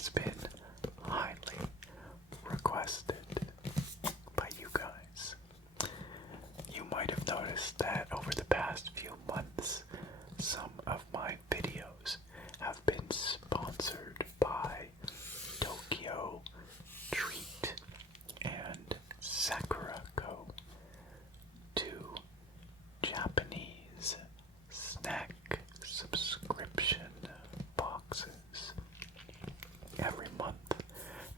has been highly requested by you guys. You might have noticed that over the past few months, some of my videos have been sponsored by TokyoTreat and Sakuraco, two Japanese snack subscription boxes. Every month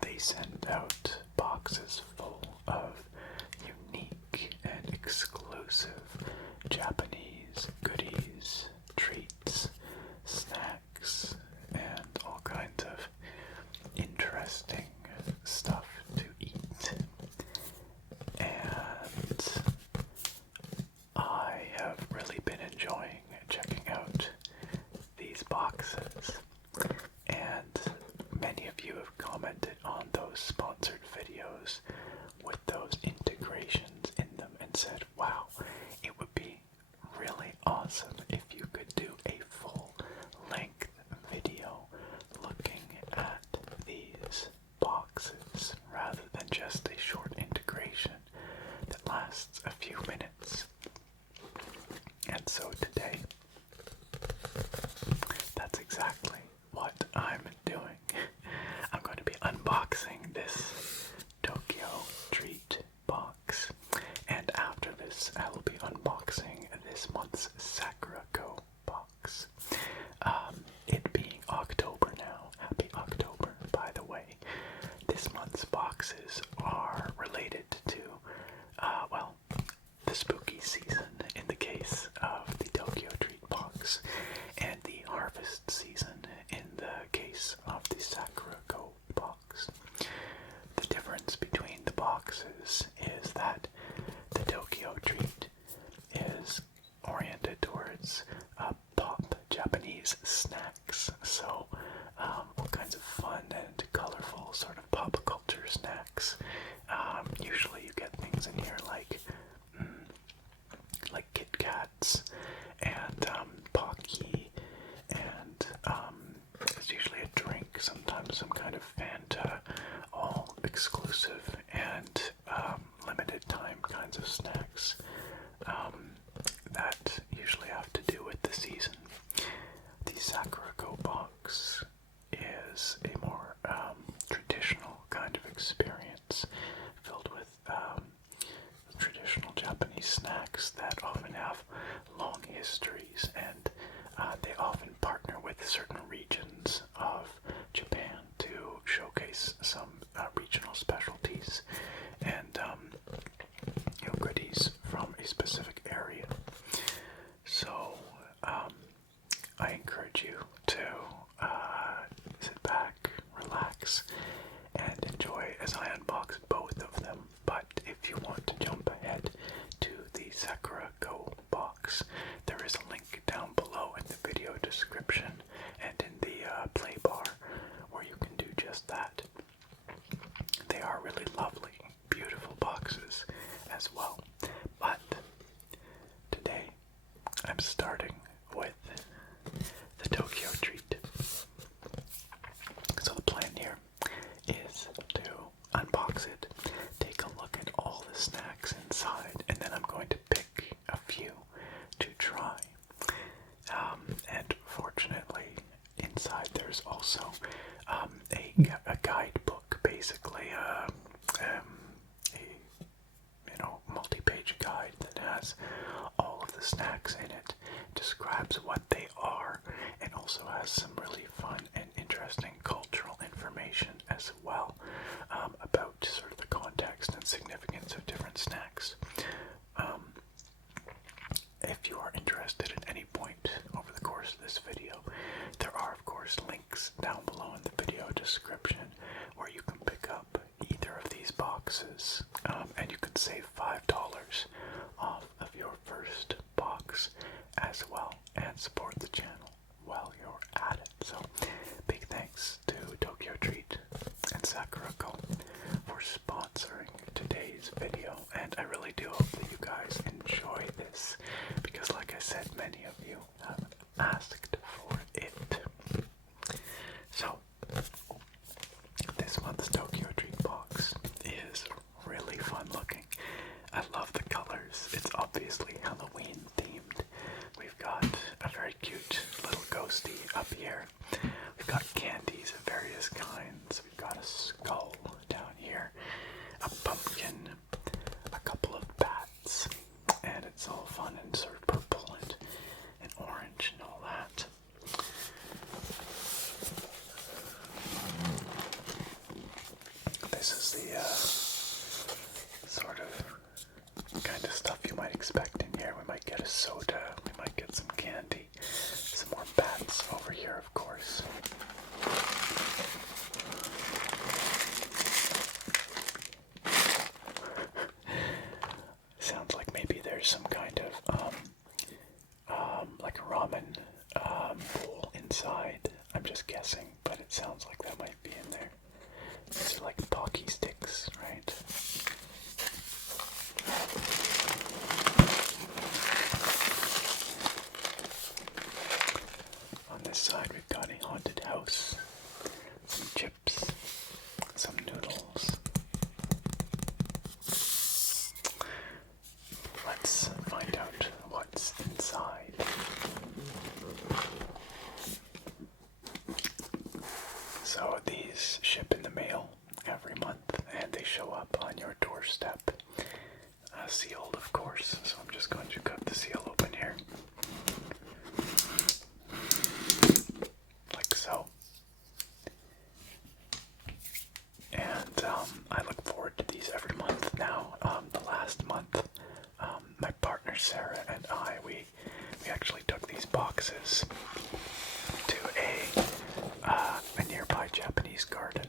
they send out boxes full of unique and exclusive Japanese goodies, treats, snacks, and all kinds of interesting stuff to eat. And I have really been enjoying checking out these boxes, and many of you have commented on those sponsored videos with those integrations in them and said, wow, it would be really awesome if you could do a full-length video looking at these boxes rather than just a short integration that lasts a few minutes. And so today, that's exactly what I'm doing. I'm going to be unboxing this TokyoTreat box, and after this I will be unboxing this month's Sakuraco box. It being October now, happy October by the way. This month's boxes are related to, well, the spooky season in the case of the TokyoTreat box, and the harvest season in the case of the Sakuraco box. The difference between the boxes is that the TokyoTreat is oriented towards pop Japanese snacks, so all kinds of fun and colorful sort of pop culture snacks. Usually you get things in here like Kit Kats and Pocky, and it's usually a drink, sometimes some kind of Fanta, all exclusive and limited time kinds of snacks that usually have to do with the season. The Sakuraco box is a more traditional kind of experience filled with traditional Japanese snacks that often have long histories, and they often partner with certain regions of Japan to showcase some regional specialties and goodies from a specific area. So I encourage you to sit back, relax, and enjoy as I unbox both of them. But if you want to jump ahead to the Sakuraco box, there is a link down below in the video description and in the play bar where you can do just that. They are really lovely, beautiful boxes as well. But today I'm starting with the TokyoTreat. So the plan here is to unbox it, take a look at all the snacks inside, and then I'm going to pick a few to try. And fortunately, inside there's also a guidebook, basically a multi-page guide that has all of the snacks in it, describes what they are, and also has some really fun and interesting cultural information as well about sort of the context and significance of different snacks. If you are interested at any point over the course of this video, there are of course links down below in the video description where you can pick up either of these boxes, and you can save $5 off of your first box as well, and support the channel while you're at it. So big thanks to TokyoTreat and Sakuraco for sponsoring today's video, and I really do hope that you guys enjoy this, because like I said, many of you have asked for it. So We've got candies of various kinds. We've got a skull down here, a pumpkin, a couple of bats, and it's all fun and sort of purple and orange and all that. This is the sort of kind of stuff you might expect in here. We might get a soda, we might get some candy, some more bats over here, of course. Sounds like maybe there's some kind of like a ramen bowl inside. I'm just guessing, but it sounds like that might be in there. These are like Pocky sticks, right? On this side we've got a haunted house, some chips, some noodles. Let's find out what's inside. So these ship in the mail every month, and they show up on your doorstep, sealed, of course. So I'm just going to cut the seal open here, like so. And I look forward to these every month now. The last month, my partner Sarah and I, we actually took these boxes to a nearby Japanese garden,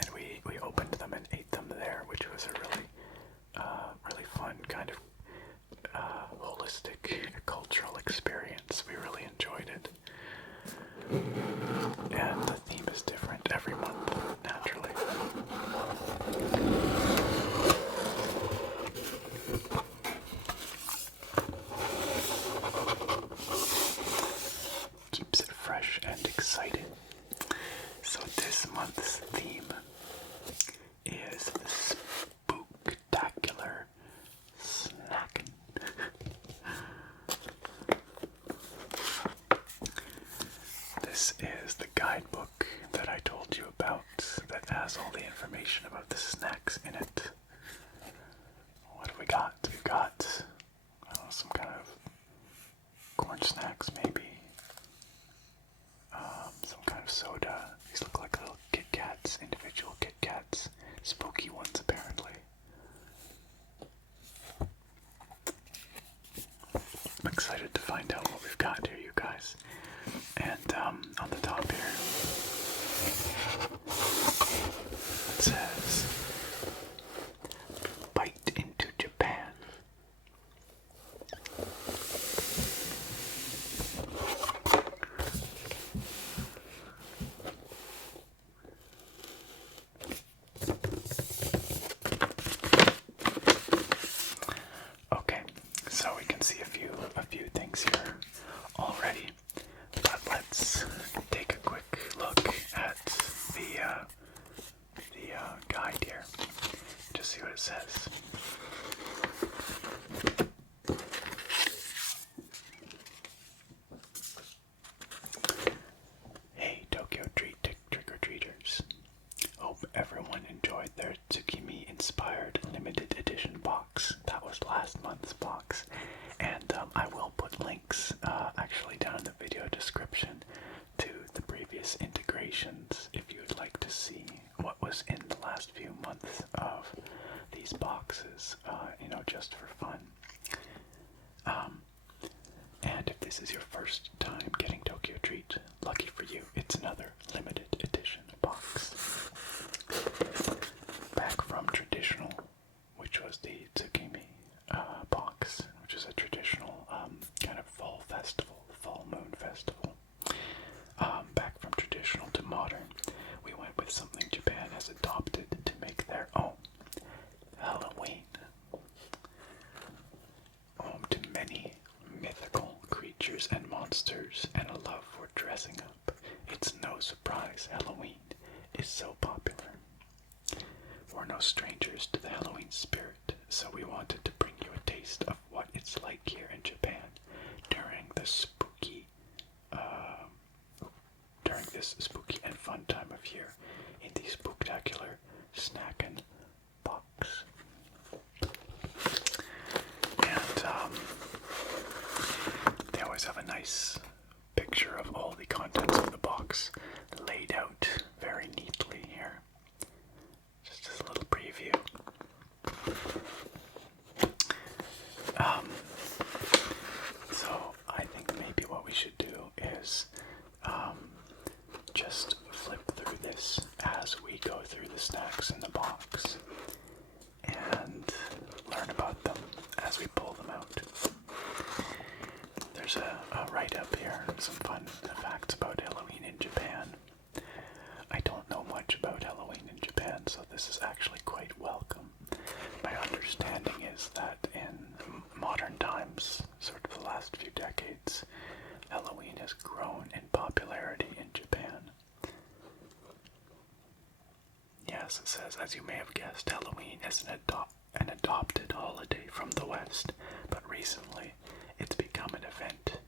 and we opened them and ate them there, which was a really fun kind of holistic cultural experience. We really enjoyed it, and the theme is different every month, naturally. Keeps it fresh and exciting. So this month's theme is the Spooktacular Snackin. This is the guidebook that I told you about that has all the information about the snacks in it. What have we got? We've got, I don't know, some kind of corn snacks maybe. Some kind of soda. These look like little Kit Kats, individual Kit Kats. Spooky ones, apparently. I'm excited to find out what we've got here, you guys. And on the top here, it says, "Bite into Japan." Okay, so we can see a few things here already, but let's take a quick look at the guide here, just see what it says. Hey TokyoTreat trick-or-treaters. Hope everyone enjoyed their Tsukimi-inspired limited edition box. That was last month's box. And I will put links actually down in the video description to the previous integrations if you would like to see what was in the last few months of these boxes, just for fun. And if this is your first time getting TokyoTreat, lucky for you, it's another limited edition box. Back from traditional, which was the Tsukimi box, which is a traditional kind of fall moon festival. Back from traditional to modern, we went with something Japan has adopted to make their own: Halloween. Home to many mythical creatures and monsters and a love for dressing up, it's no surprise Halloween is so popular. We're no strangers to the Halloween spirit, so we wanted to bring you a taste of what it's like here in Japan during the this spooky and fun time of year in the Spooktacular Snackin box. And they always have a nice picture of all the contents of the box laid out very neatly here. Just as a little preview. So I think maybe what we should do is just flip through this as we go through the snacks in the box and learn about them as we pull them out. There's a write-up here, some fun facts about Halloween in Japan. I don't know much about Halloween in Japan, so this is actually quite welcome. My understanding is that in modern times, sort of the last few decades, Halloween has grown in popularity in Japan. Yes, it says, as you may have guessed, Halloween is an adopted holiday from the West, but recently it's become an event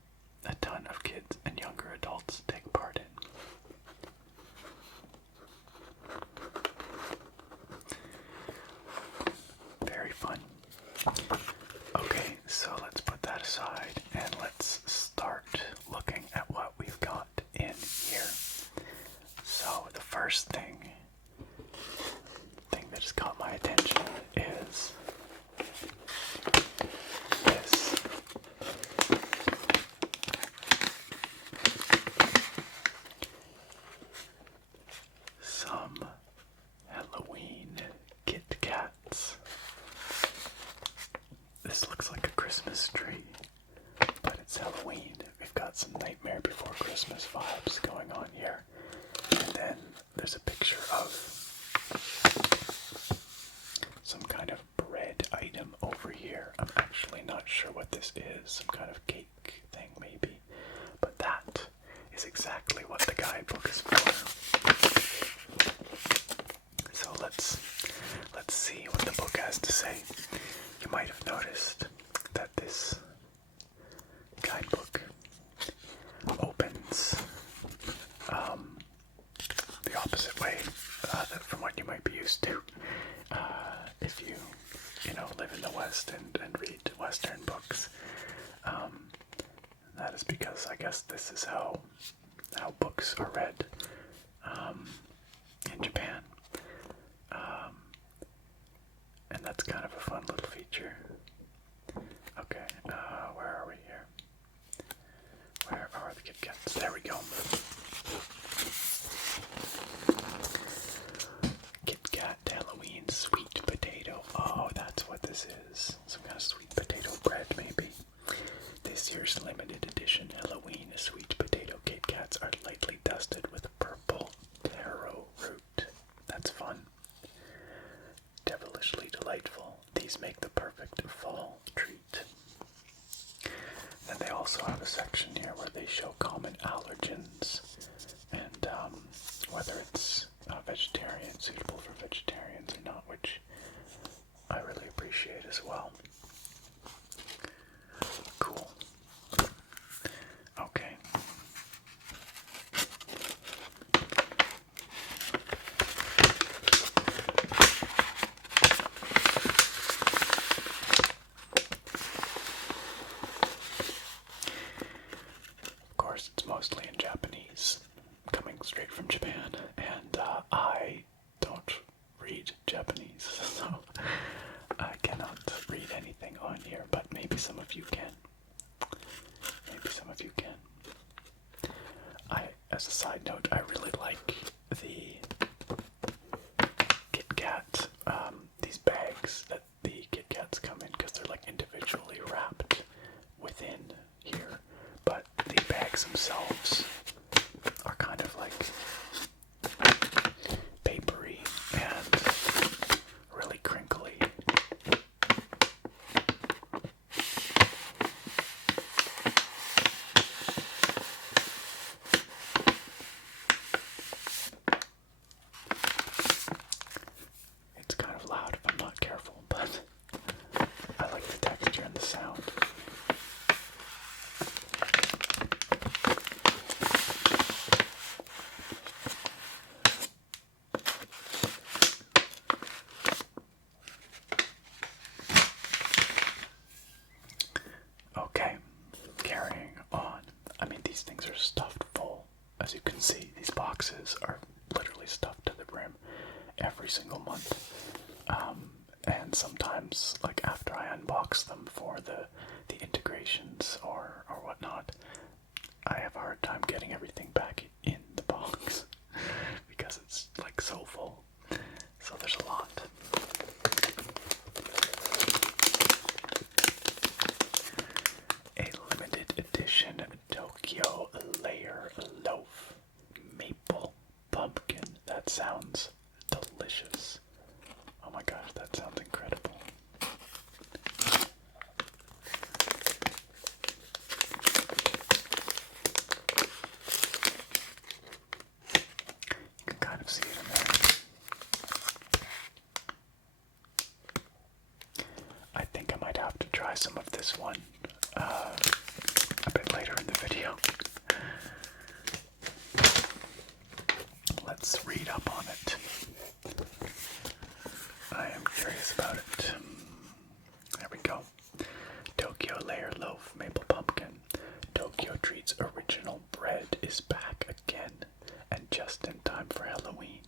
a ton of kids and younger adults take part in. Very fun. Okay, so let's put that aside and let's start looking at what we've got in here. So the first thing that just caught my attention is this. Some Halloween Kit Kats. This looks like a Christmas tree, but it's Halloween. We've got some Nightmare Before Christmas vibes going on here. And then there's a picture of some kind of bread item over here. I'm actually not sure what this is. Some kind of cake thing maybe. But that is exactly what the guidebook is for. So let's see what the book has to say. You might have noticed that this guidebook opens the opposite way from what you might be used to if you live in the West and read Western books. That is because I guess this is how books are read in Japan. And that's kind of a fun little feature. Okay, where are we here? Where are the Kit Kats? There we go. Kit Kat Halloween sweet potato. Oh, that's what this is. Some kind of sweet potato bread, maybe. This year's limited edition Halloween sweet potato Kit Kats are lightly dusted with purple taro root. That's fun. Devilishly delightful. These make the perfect fall treat. Then they also have a section here where they show common allergens and whether it's vegetarian, suitable for vegetarians or not, which I really appreciate as well. Cool. Okay. It's mostly in Japanese, coming straight from Japan, and I don't read Japanese, so I cannot read anything on here, but maybe some of you can. Maybe some of you can. As a side note, I really like the Kit Kat, these bags that the Kit Kats come in, because they're like individually wrapped within here. But the bags themselves are kind of like papery and really crinkly. boxes are literally stuffed to the brim every single month. And sometimes, like after I unbox them for the integrations or whatnot, I have a hard time getting everything back in the box because it's like so full. So there's a lot. A limited edition Tokyo Layer Loaf Maple Pumpkin. That sounds delicious. Oh my gosh, that sounds incredible. You can kind of see it in there. I think I might have to try some of this one a bit later in the video. Let's read up on it. I am curious about it. There we go. Tokyo Layer Loaf Maple Pumpkin. TokyoTreat's original bread is back again, and just in time for Halloween.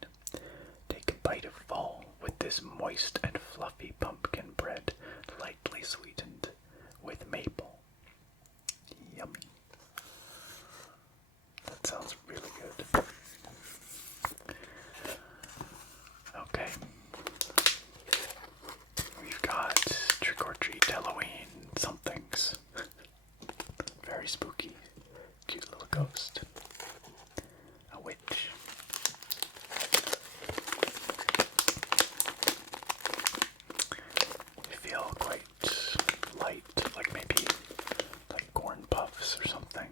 Take a bite of fall with this moist and fluffy pumpkin bread, lightly sweetened with maple. Yummy. That sounds really good. Okay. We've got Trick or Treat Halloween somethings. Very spooky. Cute little ghost. A witch. They feel quite light, like maybe like corn puffs or something.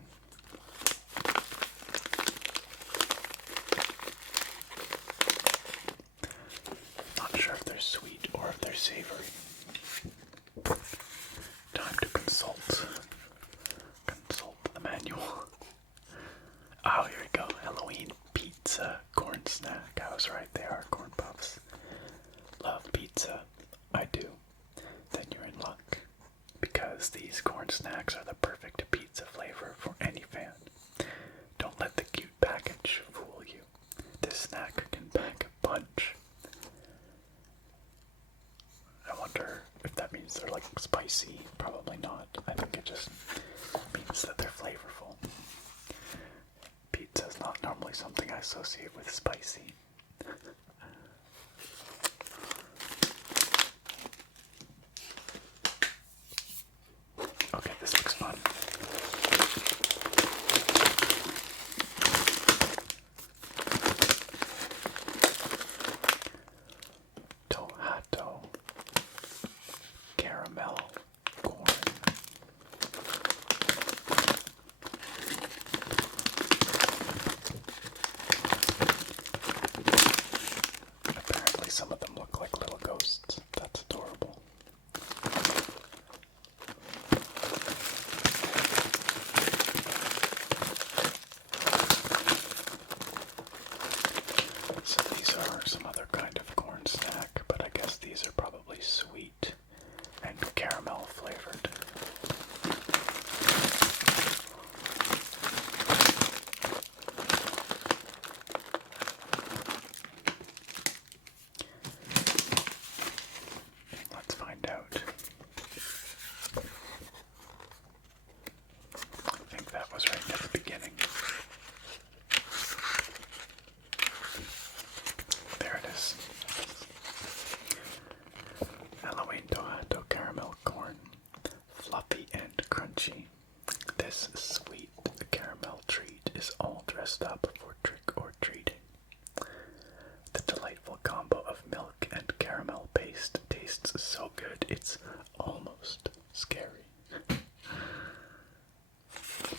Not sure if they're sweet or if they're savory. Time to consult the manual. Oh, here we go. Halloween pizza corn snack. I was right, they are corn puffs. Love pizza. I do. Then you're in luck. Because these corn snacks are the perfect pizza flavor for any fan. Don't let the cute package fool you. This snack can pack a punch. I wonder if that means they're like spicy. Probably not. I think it just means that they're flavorful. Pizza is not normally something I associate with spicy. Okay, this looks fun. Tohato caramel corn. Apparently some of them look like little ghosts. That's adorable. So these are some other kind of corn snack, but I guess these are probably sweet and caramel flavored. Let's find out. I think that was right at the beginning. There it is. Halloween Tohato caramel corn. Fluffy and crunchy. This sweet caramel treat is all dressed up for trick or treating. The delightful combo of milk and caramel paste tastes so good it's almost scary.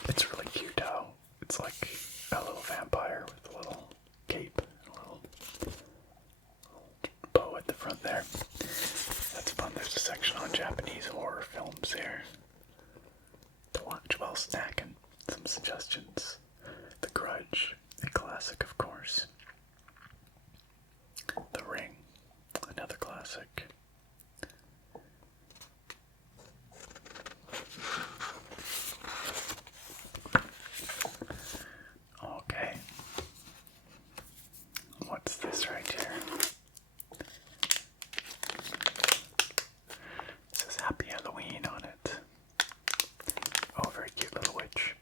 It's really cute how it's like a little vampire with a little cape and a little bow at the front there. That's fun. There's a section on Japanese horror films here to watch while snacking. Some suggestions. The Grudge, a classic of course. The Ring, another classic. What's this right here? It says Happy Halloween on it. Oh, very cute little witch.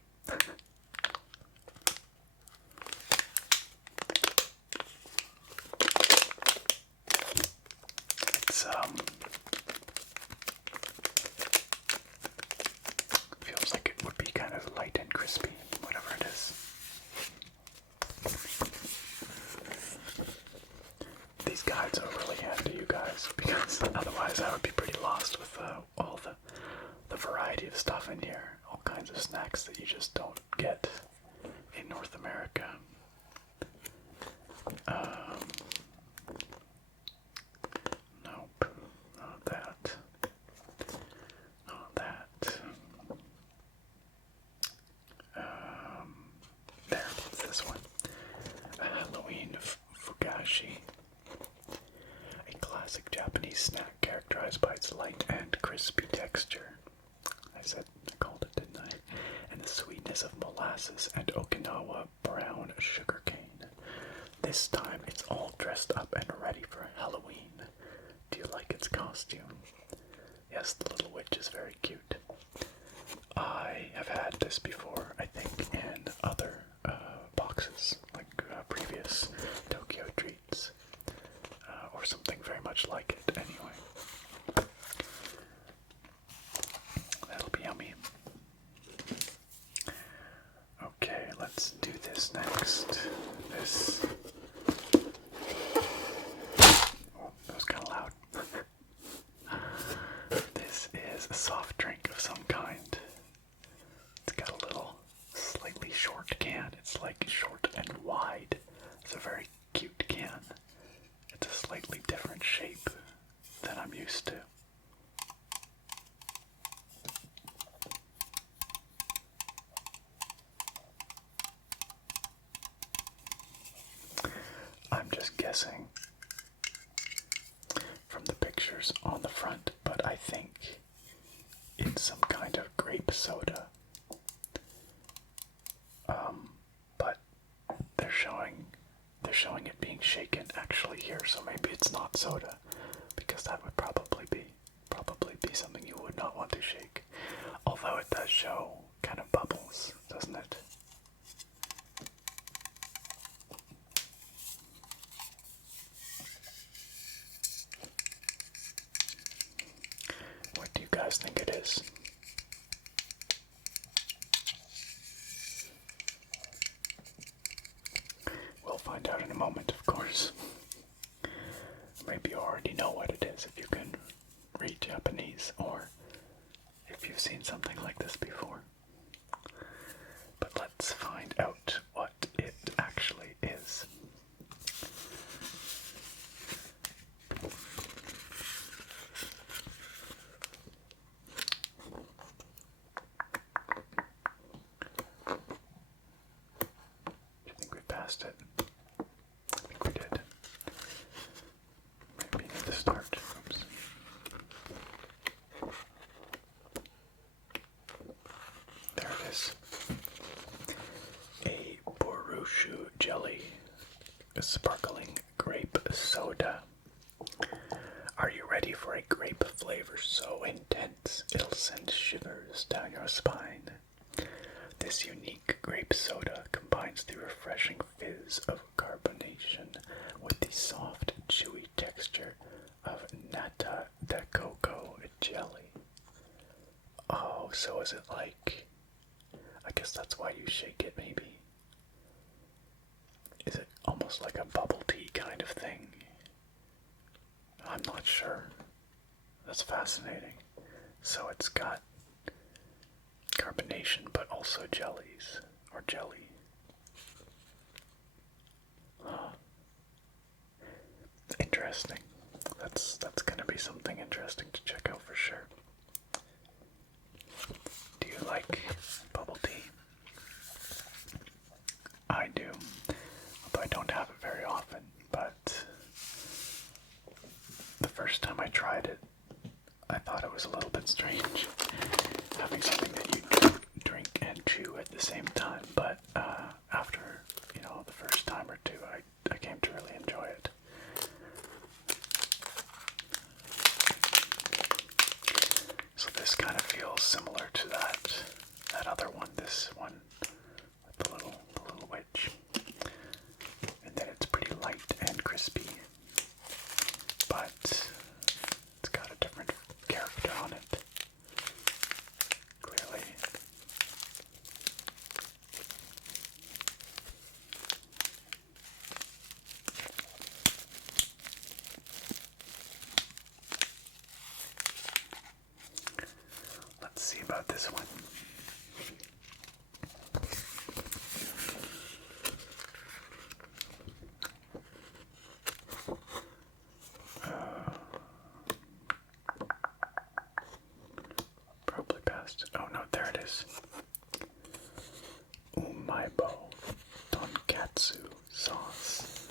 It's feels like it would be kind of light and crispy, whatever it is. These guides are really handy, you guys, because otherwise I would be pretty lost with all the variety of stuff in here. All kinds of snacks that you just don't get in North America. Nope, not that. Not that. There, it's this one. A Halloween Fugashi. A classic Japanese snack characterized by its light and crispy texture. I called it, didn't I? And the sweetness of molasses and Okinawa brown sugarcane. This time it's all dressed up and ready for Halloween. Do you like its costume? Yes, the little witch is very cute. I have had this before, I think, in other boxes, like previous Tokyo Treats, or something very much like it anyway. That'll be yummy. Okay, let's do this next. This... Oh, that was kind of loud. This is a soft drink of some kind. It's got a little slightly short can. It's like short and wide. It's a very cute can. It's a slightly different shape than I'm used to. I'm just guessing from the pictures on the front, but I think it's some kind of grape soda. But they're showing it being shaken actually here, so maybe it's not soda, because that would probably be something you would not want to shake. Although it does show kind of bubbles, doesn't it? What do you guys think it is? We'll find out in a moment, of course. Maybe you already know what it is if you can read Japanese, or if you've seen something like this before. But let's find out what it actually is. Do you think we passed it? I think we did. Maybe need to start. Oops. There it is. A Borushu jelly, a sparkling grape soda. Are you ready for a grape flavor so intense it'll send shivers down your spine? This unique grape soda combines the refreshing fizz of carbonation with the soft, chewy texture of nata de coco jelly. Oh, so is it like... I guess that's why you shake it, maybe. Is it almost like a bubble tea kind of thing? I'm not sure. That's fascinating. So it's got carbonation, but also jellies, or jelly. Huh. Interesting. That's gonna be something interesting to check out for sure. Do you like bubble tea? I do, although I don't have it very often, but the first time I tried it, I thought it was a little bit strange, having something that you drink and chew at the same time, but after, the first time or two, I came to really enjoy but it's got a different character on it. Clearly. Let's see about this one. Probably past it. Oh no, there it is. Umaibo tonkatsu sauce.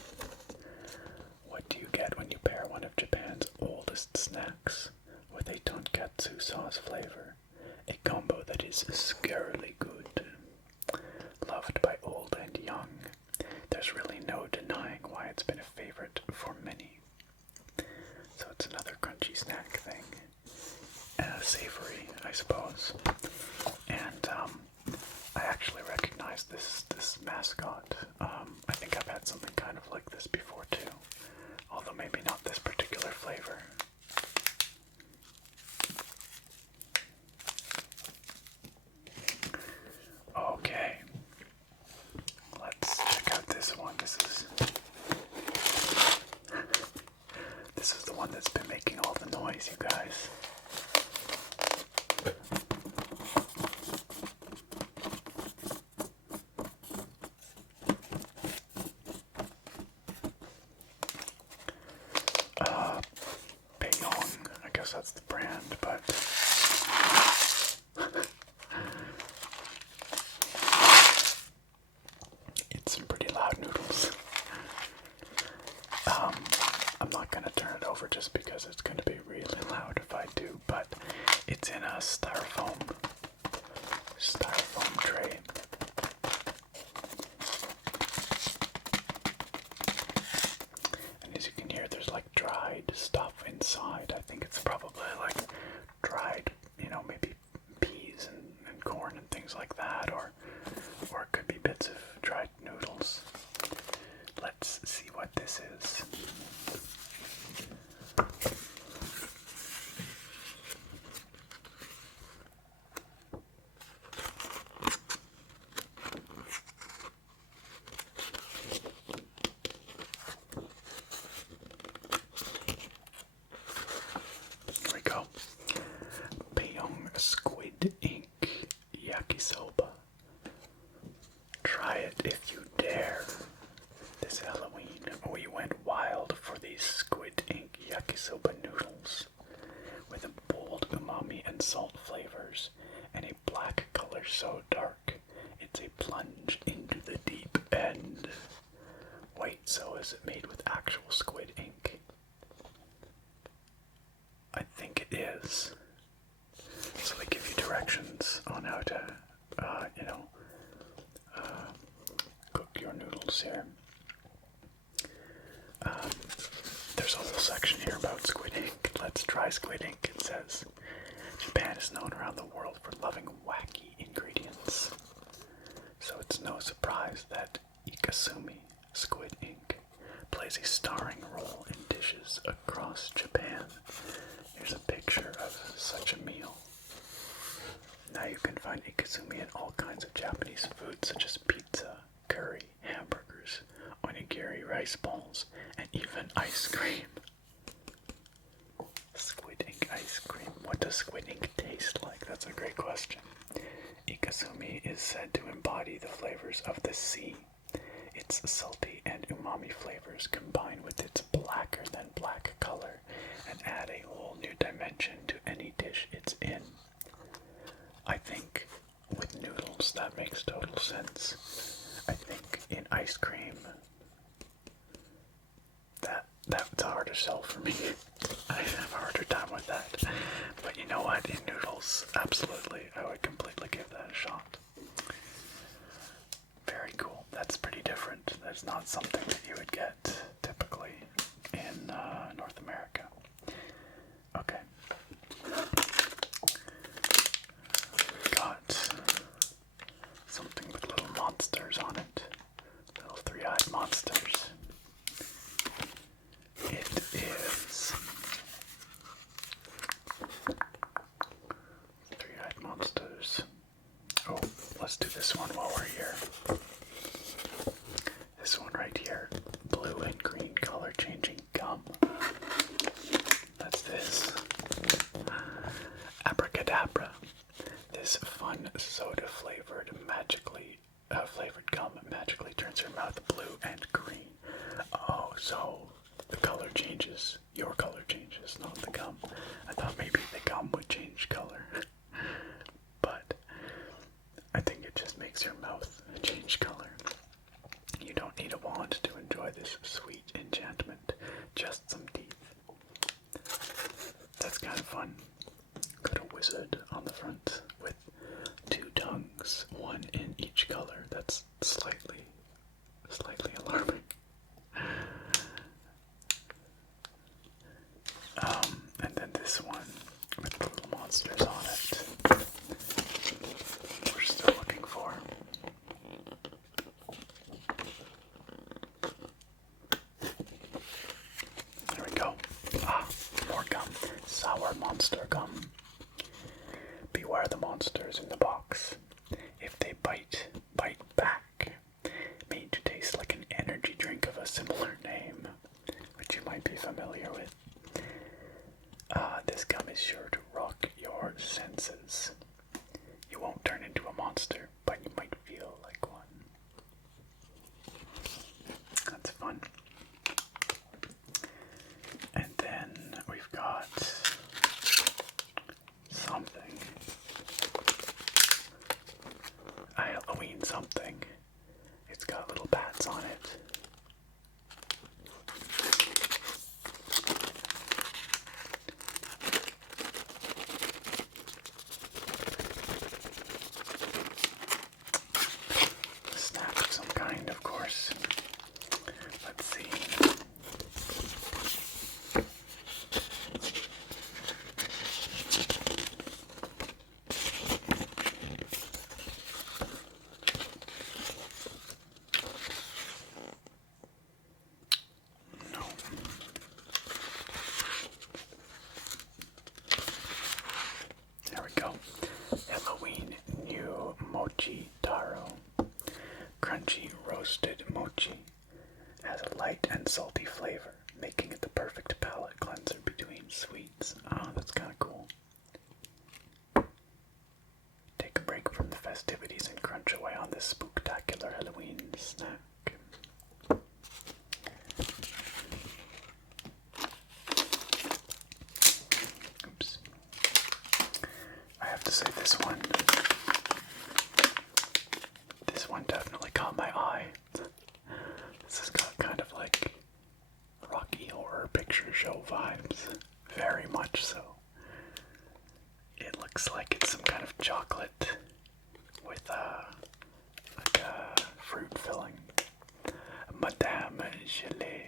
What do you get when you pair one of Japan's oldest snacks with a tonkatsu sauce flavor? A combo that is scarily good. Loved by old and young. There's really no denying why it's been a favorite for many. So it's another crunchy snack thing. Savory, I suppose. And I actually recognize this mascot. I think I've had something kind of like this before too. Although maybe not this particular flavor. Okay. Let's check out this one. This is the one that's been making all the noise, you guys. Payong, I guess that's the brand, but it's some pretty loud noodles. I'm not gonna turn it over just because it's gonna be really loud if I do, but it's in a styrofoam tray. And as you can hear, there's like dried stuff inside. I think it's probably like dried, maybe peas and corn and things like that, or it could be bits of dried noodles. Let's see what this is. Here we go. Payong Squid Ink Yakisoba. Try it if you dare. This Halloween, we went wild for these Squid Ink Yakisoba noodles with a bold umami and salt flavors and a black color so dark it's a plunge into the deep end. Wait, so is it made with actual squid ink? I think it is. So they give you directions on how to, cook your noodles here. There's a whole section here about squid ink. Let's try squid ink. It says, Japan is known around the world for loving wacky ingredients. So it's no surprise that ikasumi, squid ink, plays a starring role in dishes across Japan. Here's a picture of such a meal. Now you can find ikasumi in all kinds of Japanese foods such as pizza, curry, hamburgers, onigiri rice balls, and even ice cream. Squid ink ice cream. What does squid ink taste like? That's a great question. Ikasumi is said to embody the flavors of the sea. Its salty and umami flavors combine with its blacker than black color and add a whole new dimension to any dish it's in. I think with noodles that makes total sense. I think in ice cream that's a harder sell for me. I have a harder time with that. But you know what? In noodles, absolutely, I would completely give that a shot. Very cool. That's pretty different. That's not something that you would get typically in North America. Okay. Got something with little monsters on it. Little three-eyed monsters. It is changes, your color changes, not the gum. I thought maybe the gum would change color, but I think it just makes your mouth change color. You don't need a wand to enjoy this sweet enchantment, just some teeth. That's kind of fun. Got a wizard on the front with 2 tongues, 1 in each color. That's slightly alarming. And then this one with the little monsters on it. We're still looking for. There we go. More gum. Sour monster gum. Beware the monsters in the box. If they bite, bite back. Made to taste like an energy drink of a similar name, which you might be familiar with. This gum is sure to rock your senses. You won't turn into a monster, but you might feel like one. That's fun. And then we've got something. A Halloween something. It's got little bats on it. Snack of some kind, of course. Let's see. There we go. Halloween new mochi taro. Crunchy roasted mochi. Has a light and salty flavor, making it the perfect palate cleanser between sweets. Oh, that's kind of cool. Take a break from the festivities and crunch away on this spooktacular Halloween snack. Oops. I have to say this one definitely caught my eye. This has got kind of like Rocky Horror Picture Show vibes. Very much so. It looks like it's some kind of chocolate with like a fruit filling. Madame Gelée.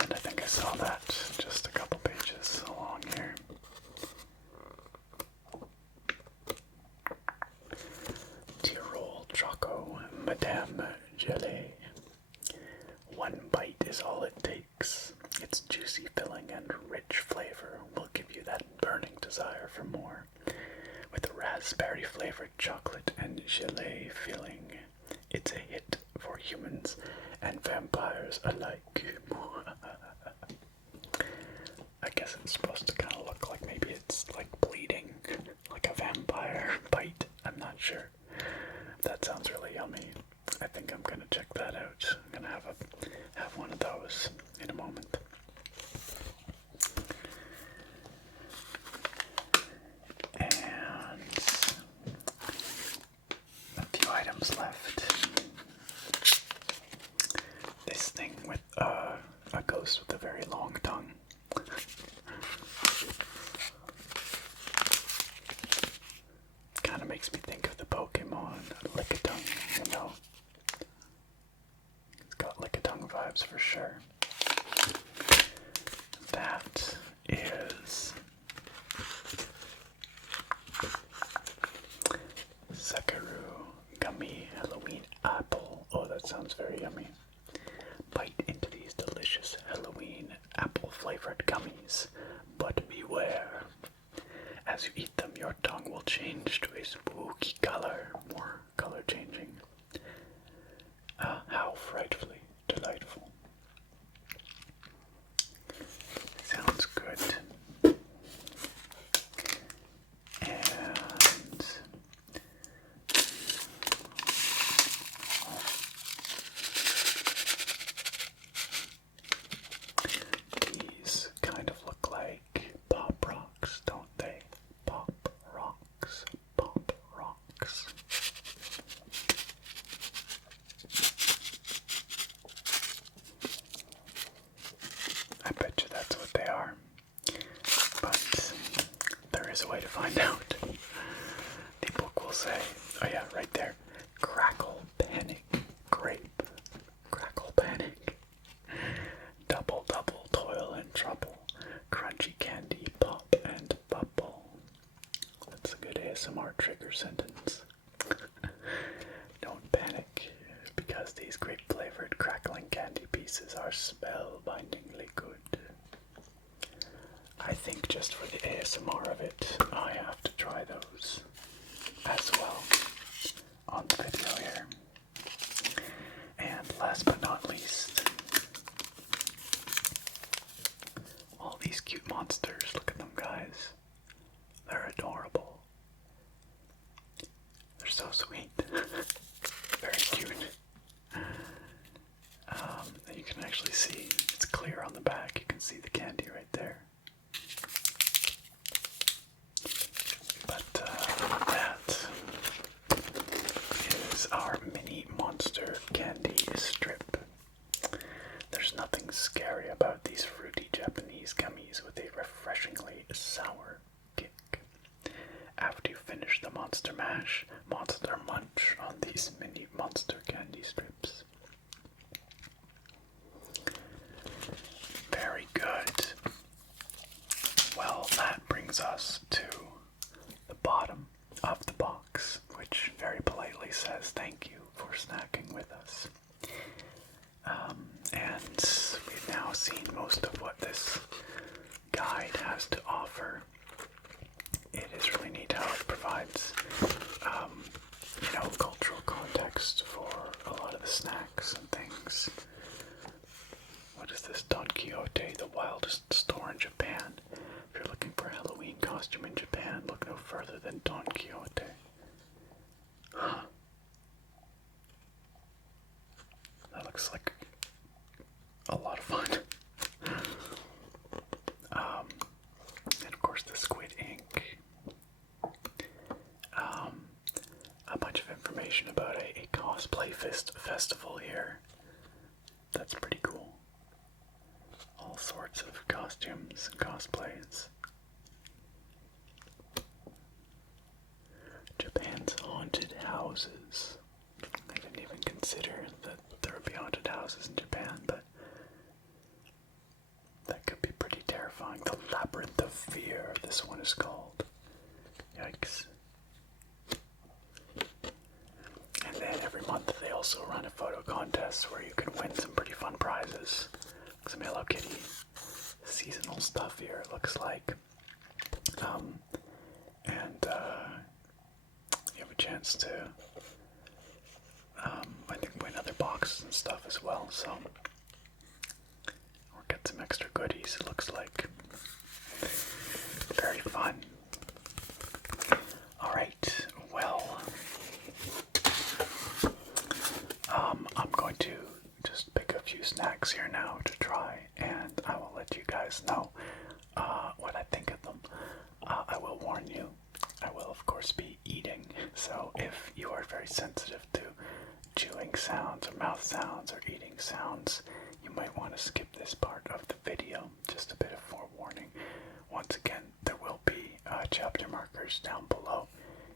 And I think I saw that just a couple pages along here. Tyrol Choco Madame Gelée. One bite is all it takes. Its juicy filling and rich flavor will give you that burning desire for more. With a raspberry flavored chocolate and gelée filling, it's a hit for humans and vampires alike. I guess it's supposed to kind of look like maybe it's like bleeding, like a vampire bite. I'm not sure. That sounds really yummy. I think I'm gonna check that out. I'm gonna have one of those in a moment. And a few items left. This thing with a ghost with a very long tongue. Kind of makes me think of the Pokemon Lickitung, you know. It's got Lickitung vibes for sure. That is Sakuraco Gummy Halloween Apple. Oh, that sounds very yummy. Bite into these delicious Halloween apple-flavored gummies, but beware. As you eat them, your tongue will change to a spooky color, more color changing. How frightfully delightful. Sounds good. And box. I bet you that's what they are. But there is a way to find out. The book will say, oh yeah, right there, Crackle Panic Grape. Crackle Panic. Double, double, toil and trouble. Crunchy candy, pop and bubble. That's a good ASMR trigger sentence. Don't panic, because these grape-flavored crackling candy pieces are spellbindingly good. I think just for the ASMR of it, I have to try those as well on the video here. And last but not least, all these cute monsters. Look at them, guys. They're adorable. They're so sweet. Very cute. And you can actually see, it's clear on the back. You can see the candy right there. But that is our mini monster candy strip. There's nothing scary about these fruity Japanese gummies with a refreshingly sour kick. After you finish the Monster Mash, Monster Munch on these mini monster candy strips. Very good. Well, that brings us to the bottom of the box, which very politely says thank you for snacking with us. And we've now seen most of what this guide has to offer. It is really neat how it provides, cultural context for a lot of the snacks and things. What is this? Don Quixote, the wildest store in Japan. If you're looking for a Halloween costume in Japan, look no further than Don Quixote. Huh. That looks like a lot of fun. And of course the squid ink. A bunch of information about a cosplay festival here. That's pretty cool. All sorts of costumes and cosplays. Japan's haunted houses. I didn't even consider that there would be haunted houses in Japan, but that could be pretty terrifying. The Labyrinth of Fear, this one is called. Yikes. And then every month they also run a photo contest where you can win some pretty fun prizes. Some Hello Kitty seasonal stuff here, it looks like. And you have a chance to, I think, win other boxes and stuff as well, so. Or get some extra goodies, it looks like. Very fun. Alright, well, I'm going to just pick a few snacks here now to try, and I will let you guys know what I think of them. I will warn you, I will of course be eating, so if you are very sensitive to chewing sounds or mouth sounds or eating sounds, you might want to skip this part of the video. Just a bit of forewarning. Once again, there will be chapter markers down below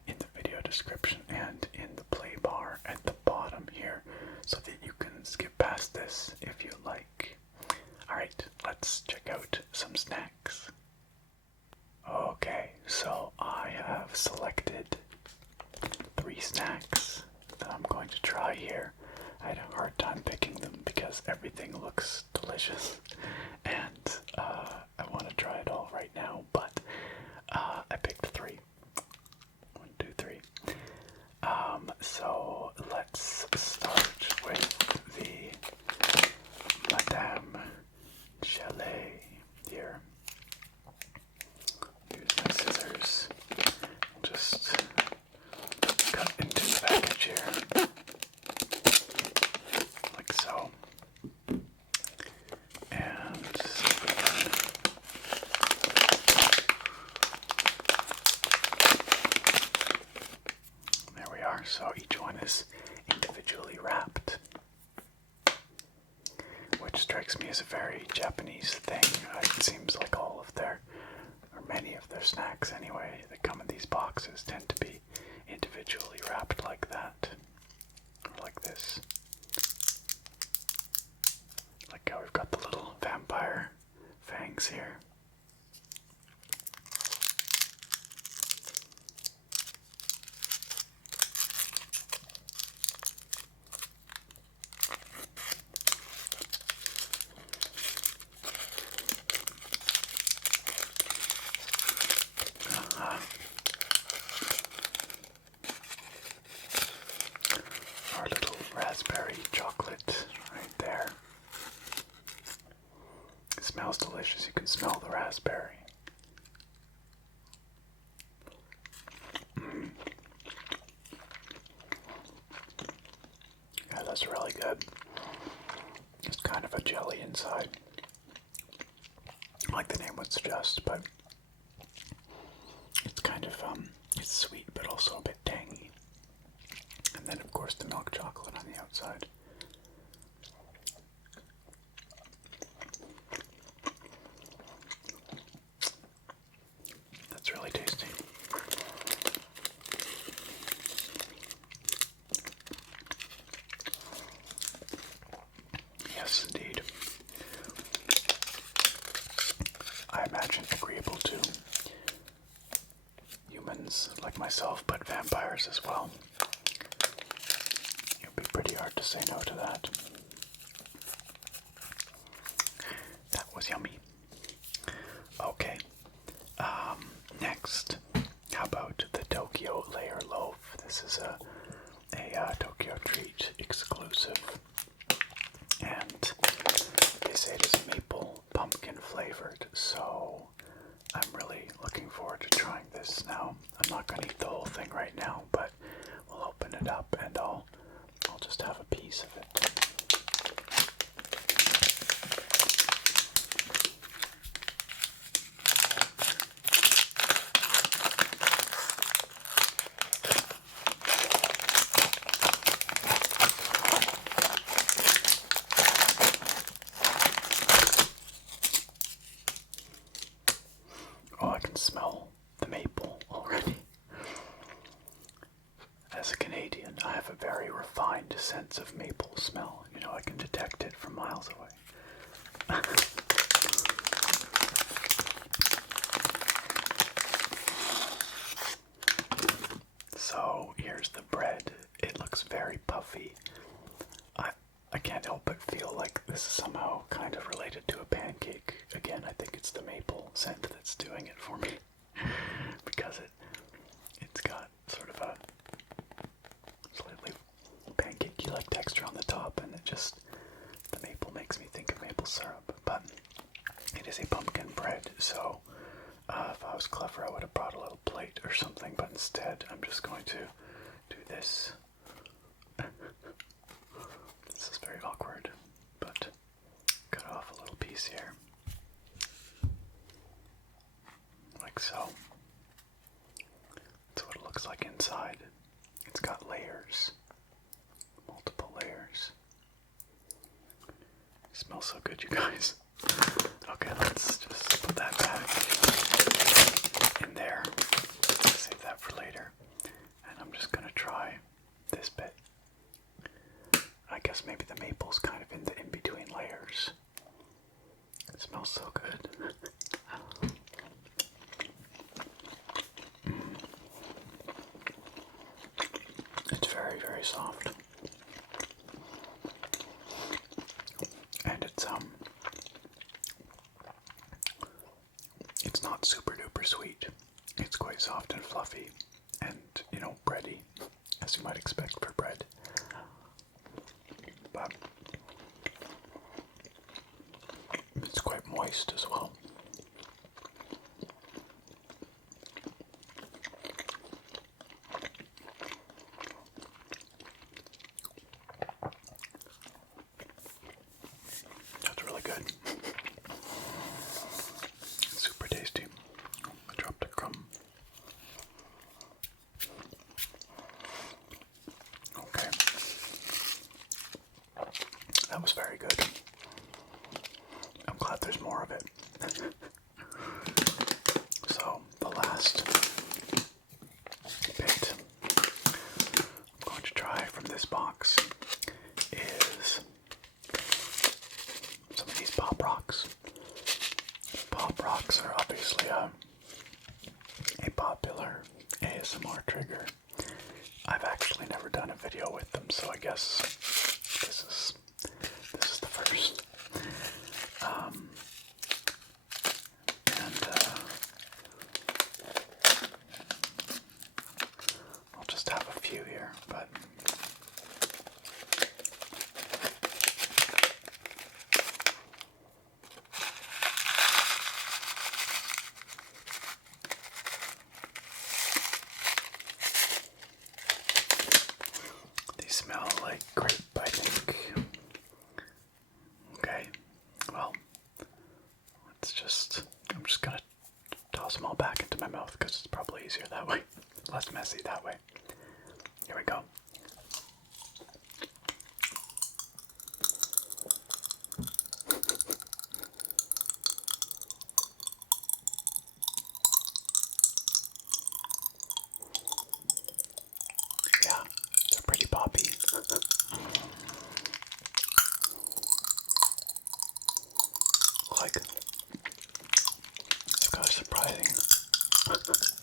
in the video description and in the play bar at the bottom here, so that you can skip past this if you like. Alright, let's check out some snacks. Okay, so I have selected 3 snacks that I'm going to try here. I had a hard time picking them because everything looks delicious, and I want to try it all right now, but I picked 3. 1, 2, 3. So let's start with the Madame Chalet here. Use my scissors. Just cut into the package here. Like so. And there so each one is individually wrapped, which strikes me as a very Japanese thing. It seems like all of their, or many of their snacks anyway, that come in these boxes tend to be individually wrapped like that, or like this. Like how we've got the little vampire fangs here. Our little raspberry chocolate right there. It smells delicious. You can smell the raspberry. Yeah, that's really good. It's kind of a jelly inside, like the name would suggest, but it's kind of, it's sweet but also a bit tangy. And then of course the milk chocolate on the outside. That's really tasty. Yes, indeed. I imagine agreeable to humans like myself, but vampires as well. It would be pretty hard to say no to that. That was yummy. Okay. Next, how about the Tokyo Layer Loaf? This is a TokyoTreat exclusive, and they say it is maple pumpkin flavored, so I'm really looking forward to trying this now. I'm not going to eat the whole thing right now, but we'll open it up and I'll just have a piece of it. Oh, I can smell the maple already. As a Canadian, I have a very refined sense of maple smell. You know, I can detect it from miles away. So, here's the bread. It looks very puffy. I can't help but feel like this is somehow kind of related to a pancake. Again, I think it's the maple scent that's doing it for me. Because it's got sort of a slightly pancakey like texture on the top, and the maple makes me think of maple syrup. But it is a pumpkin bread, so if I was clever I would have brought a little plate or something, but instead I'm just going to do this. This is very awkward, but cut off a little piece here, like so. That's what it looks like inside. It's got layers, multiple layers. It smells so good, you guys. Okay, let's just put that back in there. Save that for later. And I'm just gonna try this bit. I guess maybe the maple's kind of in the in-between layers. It smells so good. It's very, very soft. And it's not super duper sweet. It's quite soft and fluffy and, you know, bready, as you might expect for bread. But it's quite moist as well. That's really good. Super tasty. I dropped a crumb. good. I'm glad there's more of it. So, the last bit I'm going to try from this box is some of these Pop Rocks. Pop Rocks are obviously a popular ASMR trigger. I've actually never done a video with them, so I guess this is the first. I'll just have a few here, but they smell like grape, I think. Okay, well, I'm just gonna toss them all back into my mouth because it's probably easier that way. Less messy that way. Here we go. Yeah, they're pretty poppy. Like, they've got a surprising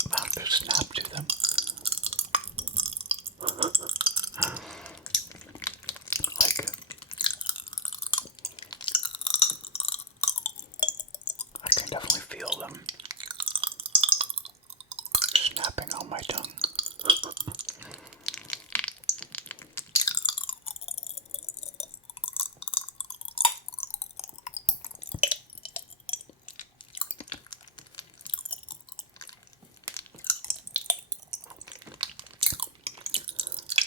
amount of snap to them. Like, I can definitely feel them snapping on my tongue.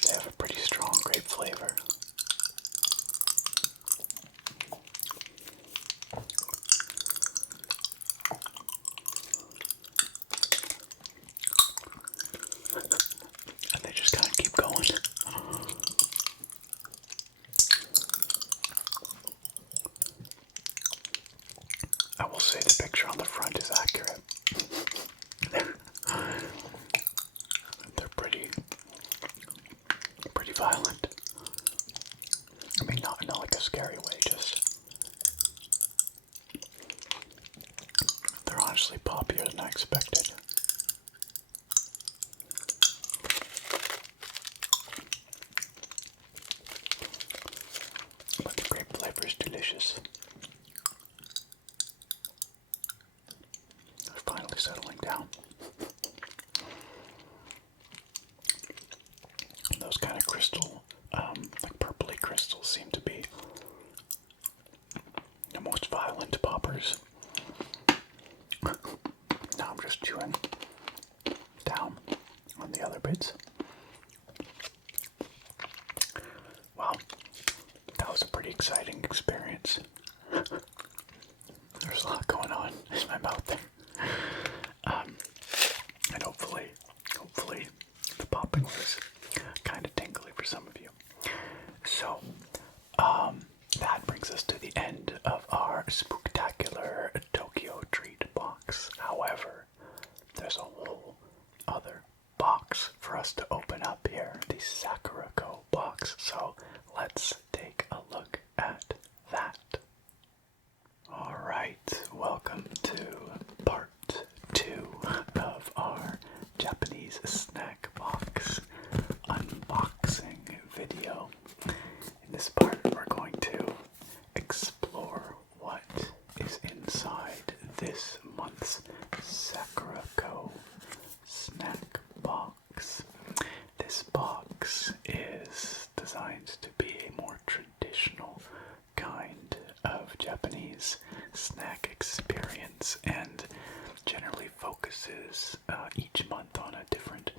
They have a pretty strong grape flavor. And they just kind of keep going. I will say the picture on the front is accurate. They're pretty violent. I mean, not in like a scary way, just they're honestly poppier than I expected. But the grape flavor is delicious. They're finally settling down. Those kind of crystal, like purpley crystals seem to be the most violent poppers. Now I'm just chewing down on the other bits. Wow, that was a pretty exciting experience. There's a lot going on in my mouth there. And hopefully the popping was kind of tingly for some of you. So, that brings us to the end of our Spooktacular TokyoTreat box. However, there's a whole other box for us to open up here, the Sakuraco box. So, let's take a look at that. Alright, welcome to part 2 of our Japanese snack box unboxing video. In this part, we're going to explore what is inside this month's Sakuraco snack box. This box is designed to be a more traditional kind of Japanese snack experience and generally focuses each month on a different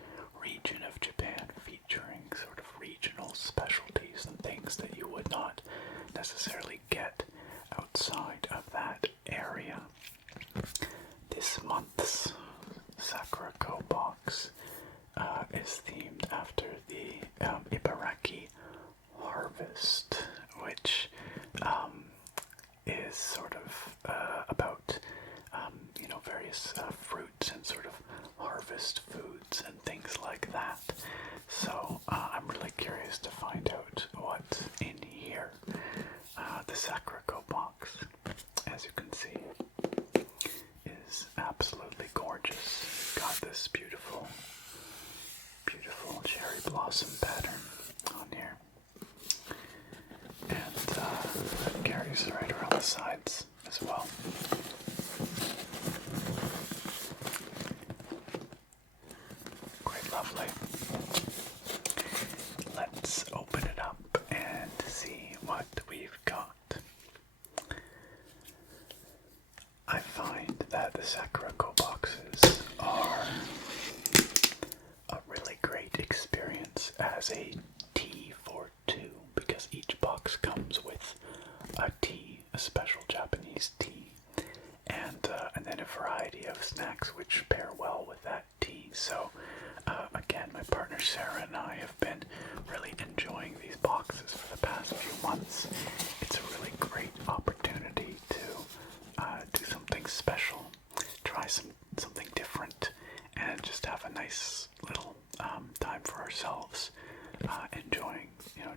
region of Japan, featuring sort of regional specialties and things that you would not necessarily get outside of that area. This month's Sakuraco box is themed after the Ibaraki harvest, which various fruits and sort of harvest foods and things like that. So I'm really curious to find out what's in here. The Sakuraco box, as you can see, is absolutely gorgeous. Got this beautiful, beautiful cherry blossom pattern on here. And it carries right around the sides as well. Quite lovely. Let's open it up and see what we've got. I find that the Sakuraco boxes are a really great experience as a tea for two, because each box comes with a tea, a special Japanese tea, and then a variety of snacks which pair well with that tea. So again, my partner Sarah and I have been really enjoying these boxes for the past few months. It's a really great opportunity to do something special, try something different, and just have a nice little time for ourselves, enjoying,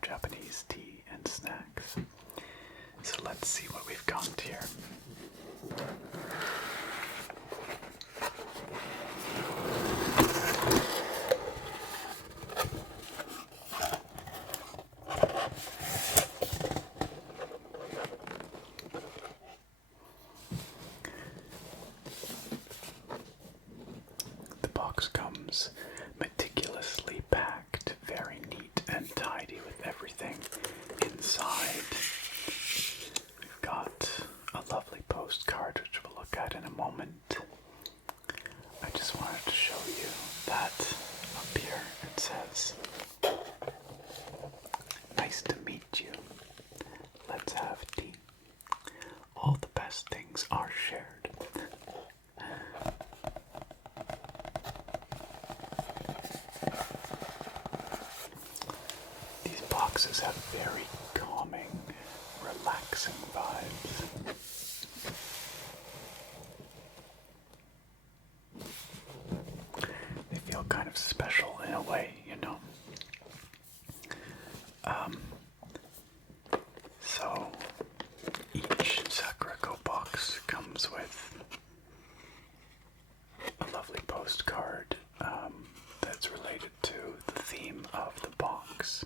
Japanese tea and snacks. So let's see what we've got here. The box comes meticulously packed, very neat and tidy with everything inside. We've got a lovely postcard which we'll look at in a moment. I just wanted to show you that up here it says, "Nice to meet you. Let's have tea. All the best things are shared." These boxes have very calming, relaxing vibes. They feel kind of special in a way, So each Sakuraco box comes with a lovely postcard that's related to the theme of the box.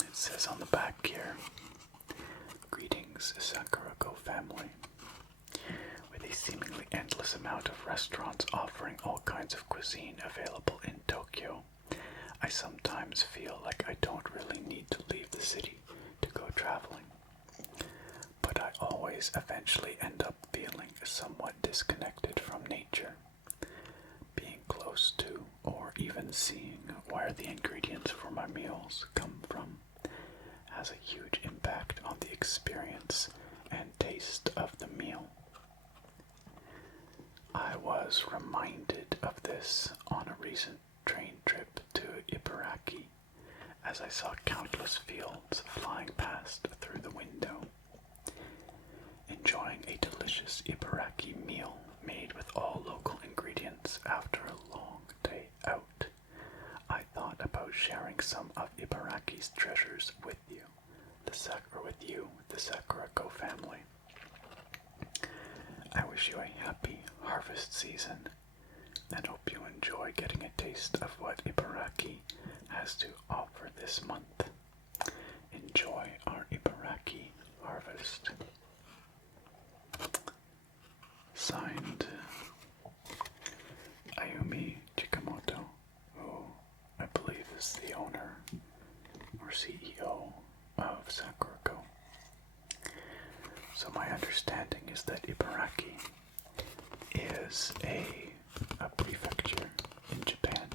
It says on the back here, "Greetings, Sakuraco family. With a seemingly endless amount of restaurants offering all kinds of cuisine available in Tokyo, I sometimes feel like I don't really need to leave the city to go traveling. But I always eventually end up feeling somewhat disconnected from nature. Being close to, or even seeing where the ingredients for my meals come from, has a huge impact on the experience and taste of the meal. I was reminded of this on a recent train trip to Ibaraki, as I saw countless fields flying past through the window. Enjoying a delicious Ibaraki meal made with all local ingredients after a long day out, I thought about sharing some of Ibaraki's treasures with you, the Sakuraco family. I wish you a happy harvest season, and hope you enjoy getting a taste of what Ibaraki has to offer this month. Enjoy our Ibaraki harvest." Signed, Ayumi Chikamoto, who I believe is the owner or CEO of Sakuraco. So my understanding is that Ibaraki is a prefecture in Japan,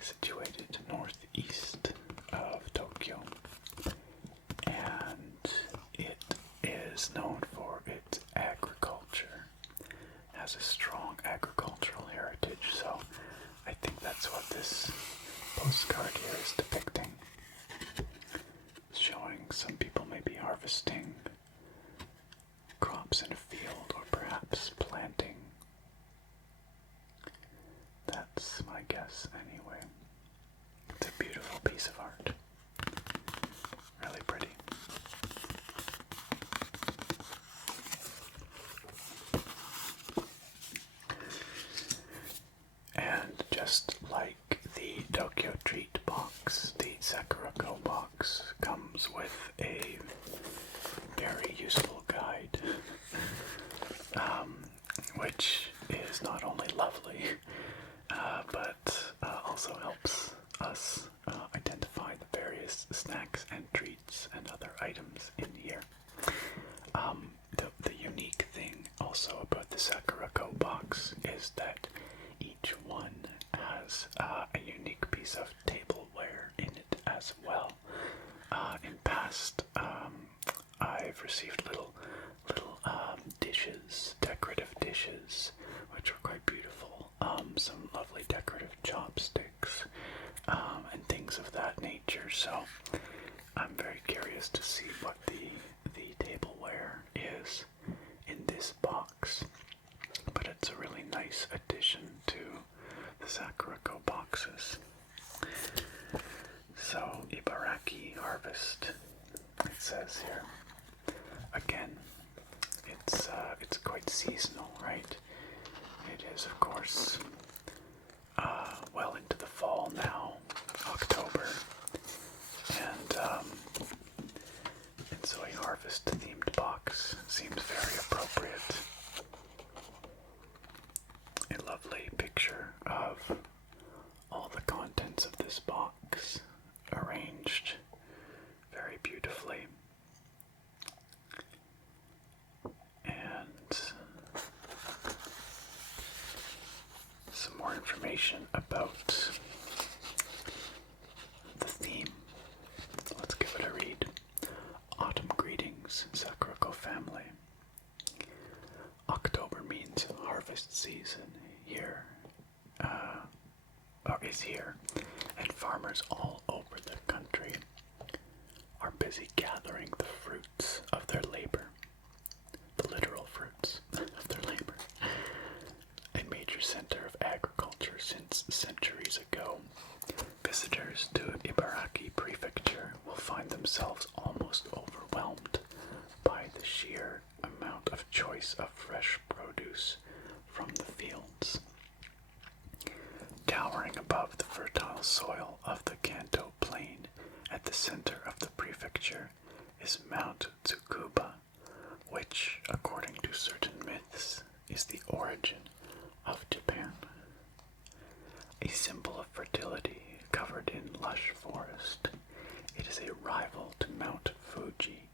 situated northeast of Tokyo, and it is known for its agriculture, has a strong agricultural heritage, so I think that's what this postcard here is depicting. Showing some people maybe harvesting guess, anyway. It's a beautiful piece of art. Really pretty. And just like the TokyoTreat box, the Sakuraco box comes with a very useful guide, which is not only lovely, but also helps us identify the various snacks and treats and other items in here. The unique thing also about the Sakuraco box is that each one has a unique piece of tableware in it as well. In past, I've received little dishes, decorative dishes, which are quite beautiful. Some lovely decorative chopsticks, and things of that nature. So I'm very curious to see what the tableware is in this box. But it's a really nice addition to the Sakuraco boxes. So, Ibaraki Harvest, it says here. Again, it's quite seasonal, right? It is, of course, well into the fall now, October, and so a harvest-themed box seems very appropriate. A lovely picture of all the contents of this box, arranged very beautifully. And some more information about the theme. Let's give it a read. Autumn greetings, Sakuraco family. October means harvest season here, is here, and farmers all over the country are busy gathering the fruits of their labor, the literal fruits of their labor. A major center of agriculture since centuries ago, visitors to Ibaraki Prefecture will find themselves almost overwhelmed by the sheer amount of choice of fresh produce from the fields. Towering above the fertile soil of the Kanto Plain at the center of the prefecture is Mount Tsukuba, which, according to certain myths, is the origin of Japan. A symbol of fertility covered in lush forest, it is a rival to Mount Fuji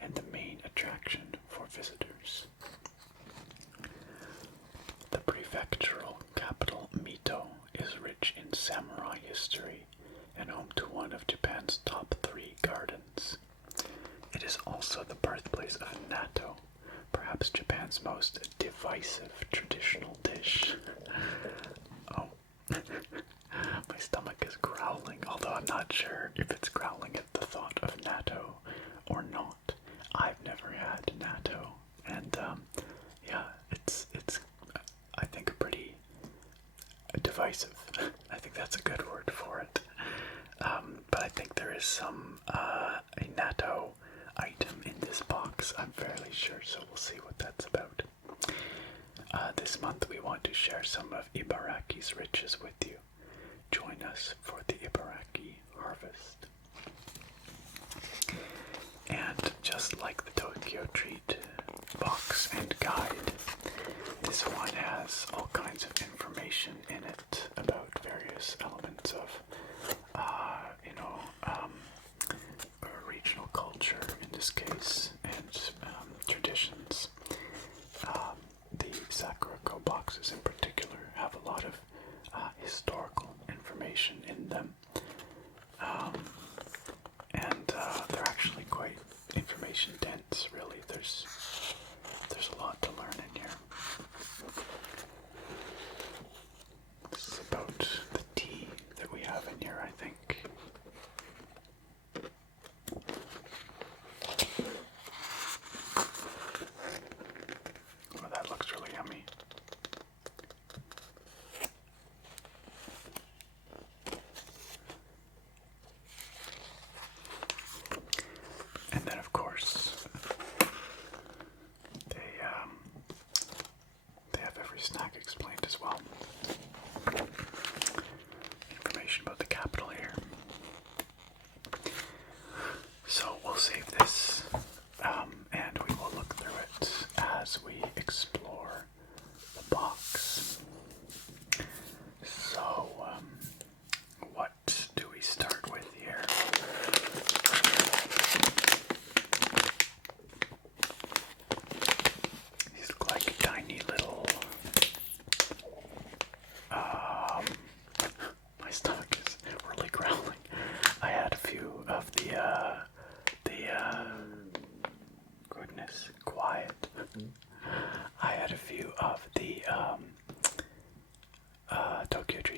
and the main attraction for visitors. The prefectural capital, Mito, is rich in samurai history and home to one of Japan's top 3 gardens. It is also the birthplace of natto, perhaps Japan's most divisive traditional dish. Oh, my stomach is growling, although I'm not sure if it's growling at the thought of natto or not. I've never had natto, and yeah, it's I think pretty divisive. I think that's a good word for it. But I think there is some a natto item in this box, I'm fairly sure, so we'll see what that's about. This month we want to share some of Ibaraki's riches with you. Join us for the Ibaraki harvest. And just like the TokyoTreat box and guide, this one has all kinds of information in it about various elements of, regional culture in this case, and traditions. The Sakuraco boxes in particular have a lot of historical information in them, and they're actually quite information dense, really. There's a lot to learn in here.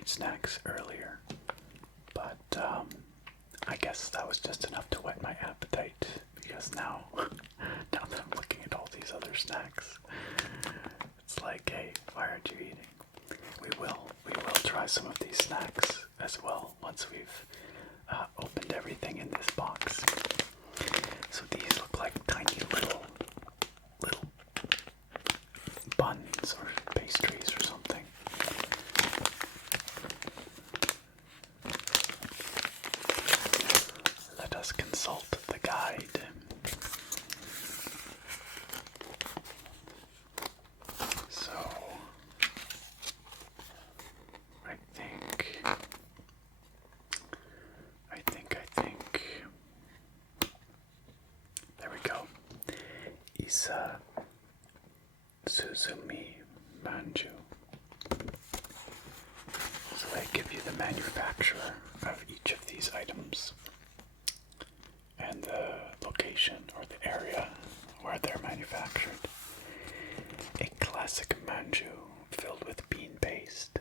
TokyoTreat snacks earlier, but I guess that was just enough to whet my appetite, because now that I'm looking at all these other snacks, it's like, hey, why aren't you eating? We will try some of these snacks as well once we've opened everything in this box. So these look like tiny little buns or pastries or something. Let us consult the guide. So I think there we go. Isa Suzumi Manju. So they give you the manufacturer of each of these items and the location or the area where they're manufactured. A classic manju filled with bean paste.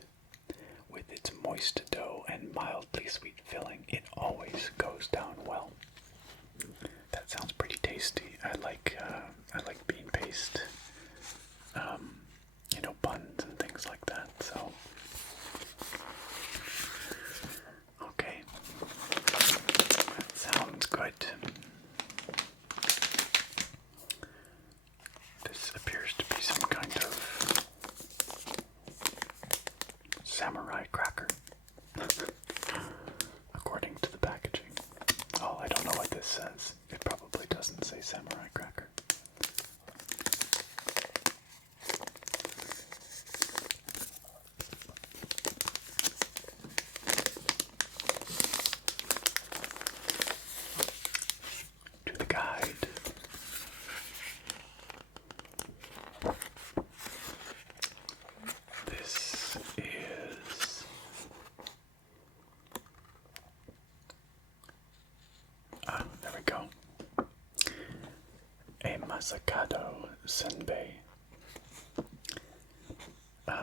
With its moist dough and mildly sweet filling, it always goes down well. That sounds pretty tasty. I like bean paste, buns and things like that. So, okay, that sounds good. This appears to be some kind of samurai cracker, according to the packaging. Oh, I don't know what this says. It probably doesn't say samurai cracker. To the guide. This is there we go. A Masakado senbei,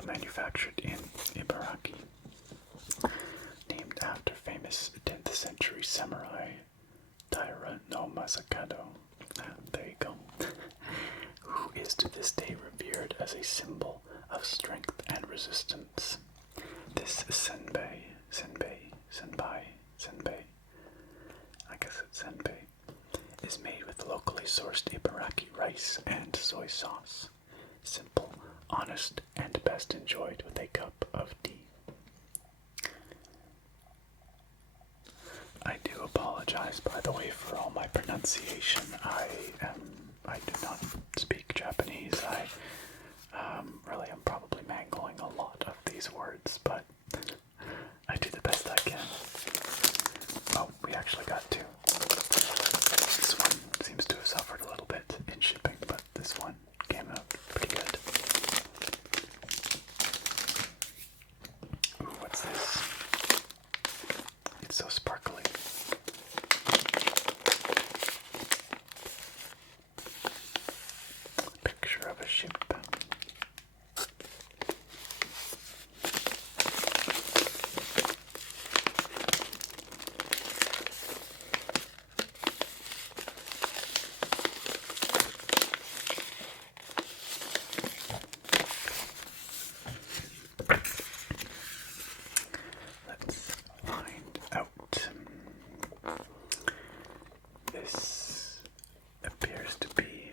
manufactured in Ibaraki, named after famous 10th century samurai Taira no Masakado. There you go. Who is to this day revered as a symbol of strength and resistance. This senbei, I guess it's senbei, is made with locally sourced Ibaraki rice and soy sauce. Simple, honest, and best enjoyed with a cup of tea. I do apologize, by the way, for all my pronunciation. I do not speak Japanese. I am probably mangling a lot of these words, but I do the best I can. Oh, we actually got two. This one seems to have suffered a little bit in shipping, but this one came out pretty good. Ooh, what's this? It's so sparkly. Picture of a ship. Let's find out. This appears to be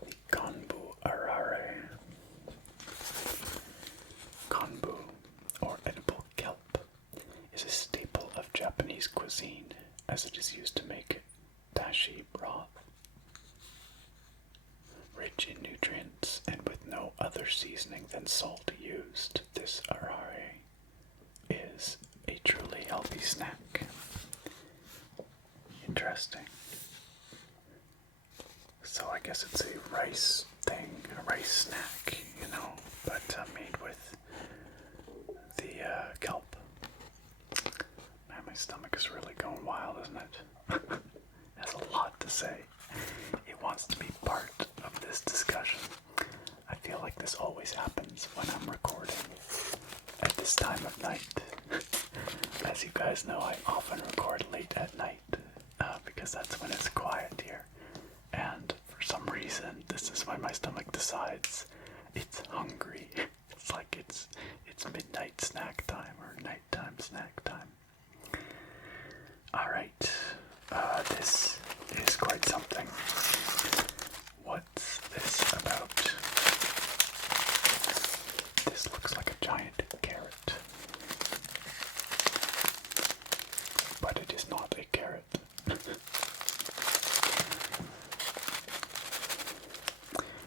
the Konbu Arare. Konbu, or edible kelp, is a staple of Japanese cuisine as it is used to make dashi broth. Rich in nutrients and with no other seasoning than salt used, this arare is a truly healthy snack. Interesting. So I guess it's a rice thing, a rice snack, but made with the kelp. Man, my stomach is really going wild, isn't it? It has a lot to say. It wants to be part of this discussion. I feel like this always happens when I'm recording at this this time of night. As you guys know, I often record late at night because that's when it's quiet here. And for some reason, this is when my stomach decides it's hungry. It's like it's midnight snack time or nighttime snack time. Alright, this is quite something. What's this about? This looks like a giant carrot. But it is not a carrot.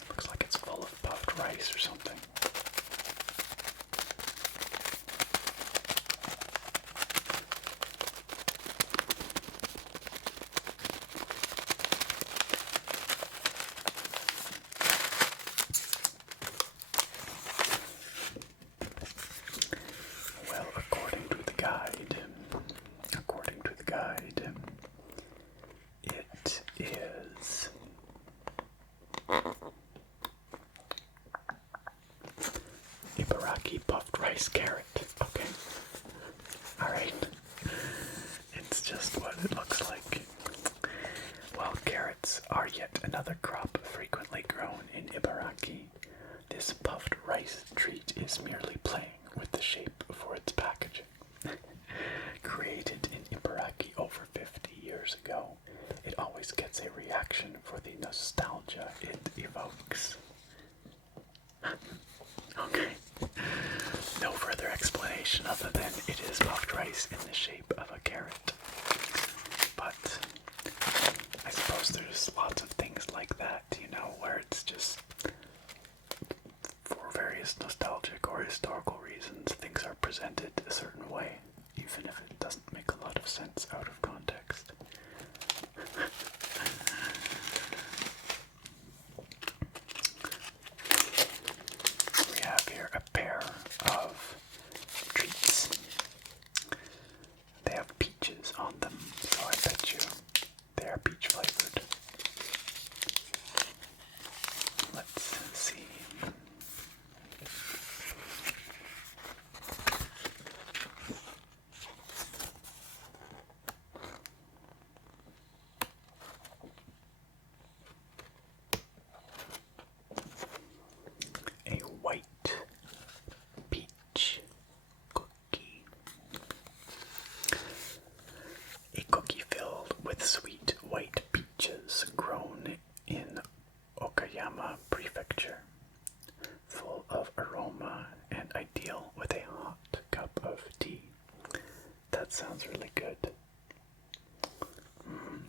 Looks like it's full of puffed rice or something. Well, according to the guide, it is Ibaraki puffed rice carrot. Okay. Alright. It's just what it looks like. While carrots are yet another crop frequently grown in Ibaraki, this puffed rice treat is merely playing with the shape for its packaging. Created in Ibaraki over 50 years ago, it always gets a reaction for the nostalgia it evokes. Okay. No further explanation other than it is puffed rice in the shape of a carrot. But I suppose there's lots of things like that, you know, where it's just for various nostalgic or historical reasons, things are presented a certain way, even if it doesn't make a lot of sense out of context. We have here a pair of treats. They have peaches on them, so I bet you they are peach flavored. Let's see. A white peach cookie. A cookie filled with sweet white peaches grown in Okayama Prefecture, full of aroma and ideal with a hot cup of tea. That sounds really good.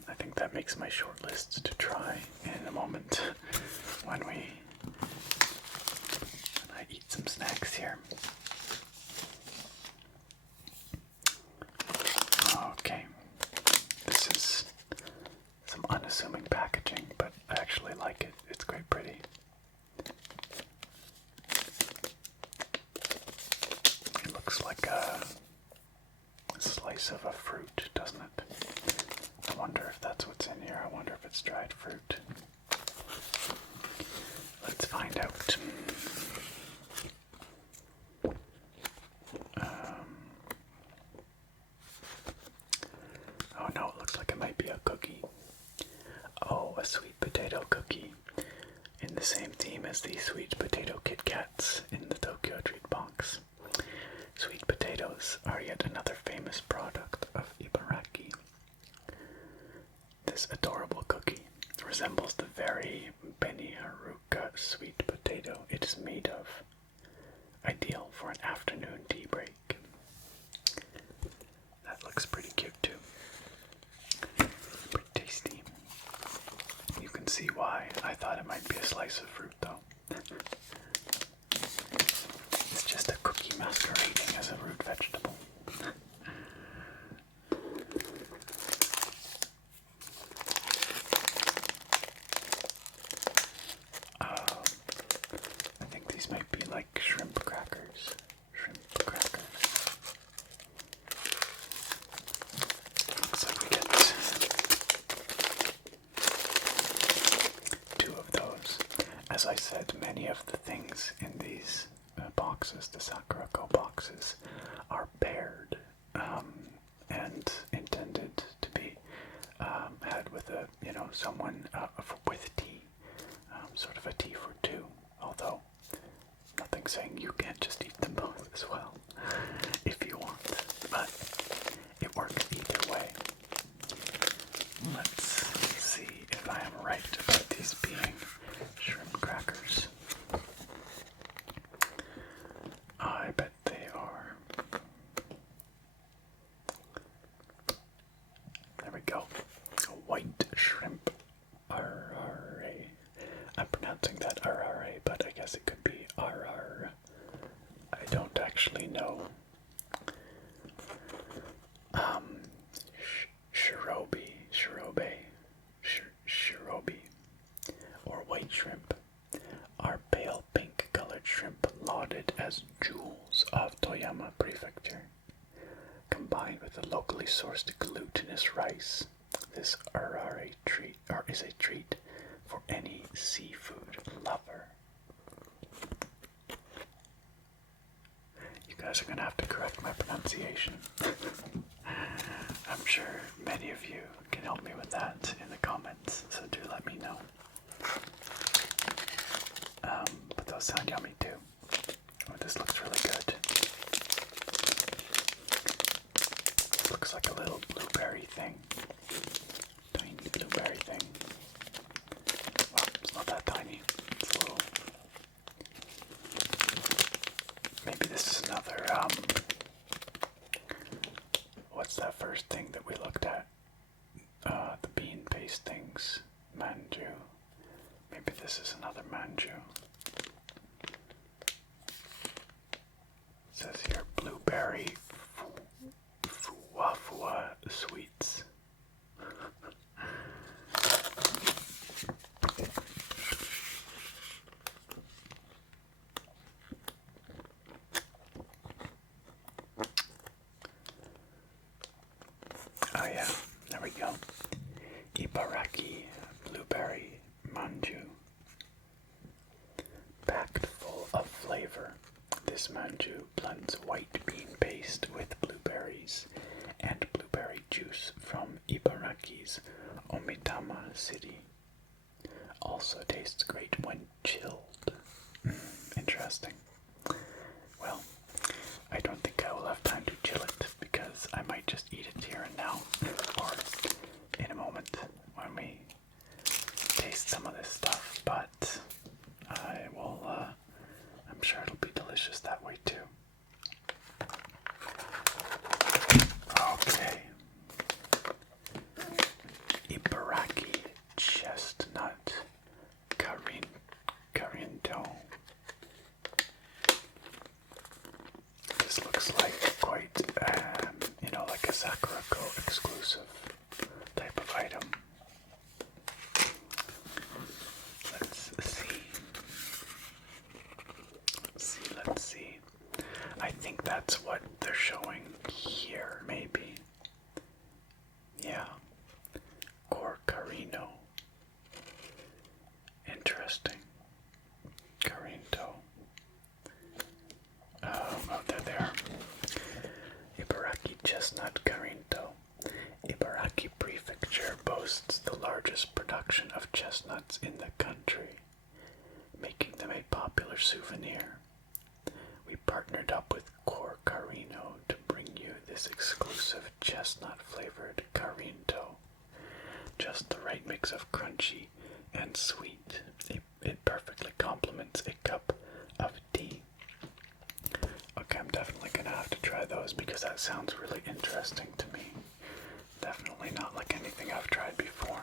I think that makes my short list to try in a moment when I eat some snacks here. Okay, this is some unassuming packaging, but I actually like it. It's quite pretty. It looks like a slice of a fruit, doesn't it? I wonder if that's what's in here. I wonder if it's dried fruit. Let's find out. Oh no, it looks like it might be a cookie. Oh, a sweet potato cookie. In the same theme as the sweet potato Kit Kats in the TokyoTreat box. Sweet potatoes are yet another famous product of Ibaraki. This adorable cookie resembles the very Beni Haruka sweet potato it is made of, ideal for an afternoon tea break. That looks pretty cute too. Pretty tasty. You can see why I thought it might be a slice of fruit though. It's just a cookie masquerading as a root vegetable. I think these might be like shrimp crackers. Looks like we get 2 of those. As I said, many of the things in these boxes, the Sakuraco box, boxes are paired and intended to be had with a, someone with tea, sort of a tea for two. Although nothing saying you can't just eat them both as well if you want, but it works either way. Let's see if I am right about these being shrimp crackers. I bet they are. There we go. White shrimp RRA. I'm pronouncing that RRA, but I guess it could be RR. I don't actually know. Shirobi, or white shrimp, are pale pink colored shrimp lauded as jewels of Toyama Prefecture. Combined with the locally sourced glutinous rice, this RRA treat is a treat for any seafood lover. You guys are going to have to correct my pronunciation. I'm sure many of you can help me with that in the comments, so do let me know. But those sound yummy too. Oh, this looks really good. Looks like a little blueberry thing. Tiny blueberry thing. Well, it's not that tiny. It's a little... Maybe this is another, what's that first thing that we looked at? The bean paste things. Manju. Maybe this is another manju. It says here blueberry fuwa sweets. Oh yeah, there we go. Ibaraki blueberry manju. Packed full of flavor, this manju blends white bean paste with blueberries and blueberry juice from Ibaraki's Omitama city. Also tastes great when chilled. Interesting. Well, I don't think I will have time to chill it because I might just eat it here and now, or in a moment when we taste some of this stuff, but I will, I'm sure it'll be delicious that way too. Okay. Ibaraki chestnut Carinto. This looks like quite, like a Sakuraco exclusive type of item. Let's see. I think that's what they're showing here, maybe. Yeah. Corcarino. Interesting. Carinto. Oh, they're there. Ibaraki chestnut Carinto. Ibaraki Prefecture boasts the largest production of chestnuts in the country, making them a popular souvenir. We partnered up with Corcarino to bring you this exclusive chestnut-flavored Carinto. Just the right mix of crunchy and sweet. It perfectly complements a cup of tea. Okay, I'm definitely gonna have to try those because that sounds really interesting to me. Definitely not like anything I've tried before.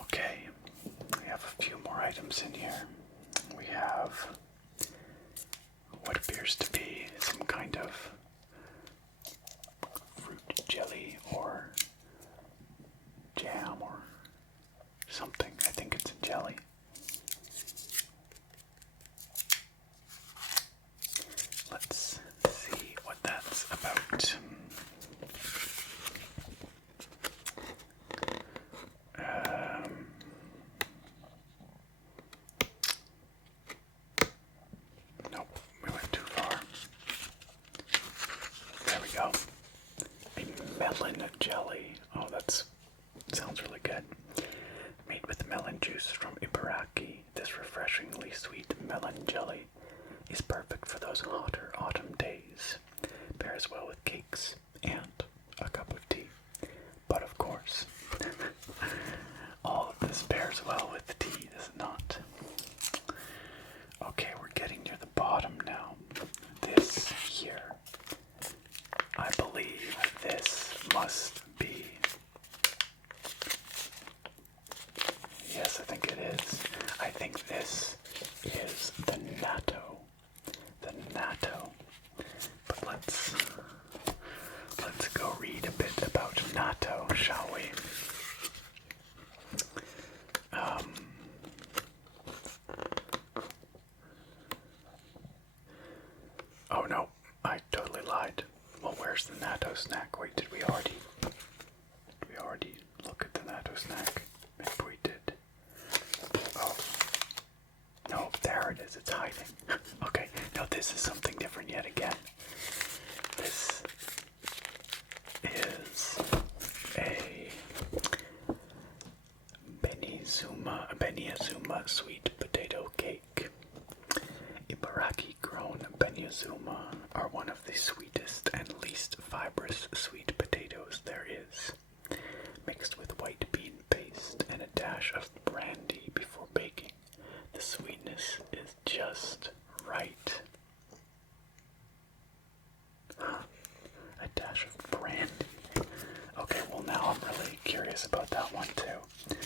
Okay, we have a few more items in here. We have what appears to be some kind of fruit jelly or jam or something. I think it's a jelly. Let's see what that's about. jelly. Oh, sounds really good. Made with melon juice from Ibaraki, this refreshingly sweet melon jelly is perfect for those hotter autumn days. Pairs well with cakes and a cup of tea. But of course, all of this pairs well with tea, does it not? Okay, we're getting near the bottom now. This here, I believe this must be. Yes, I think it is. I think this is the natto. The natto. But let's go read a bit about natto, shall we? Oh no, I totally lied. Well, where's the natto snack? Wait, did we already look at the natto snack? Maybe we did. Oh. No, there it is. It's hiding. Okay, now this is something different yet again. This is a Benizuma sweet potato cake. Ibaraki grown Benizuma are one of the sweetest and least fibrous sweet potatoes there is. Mixed with white bean paste and a dash of brandy before baking, the sweetness is just right. A dash of brandy. Okay, well now I'm really curious about that one too.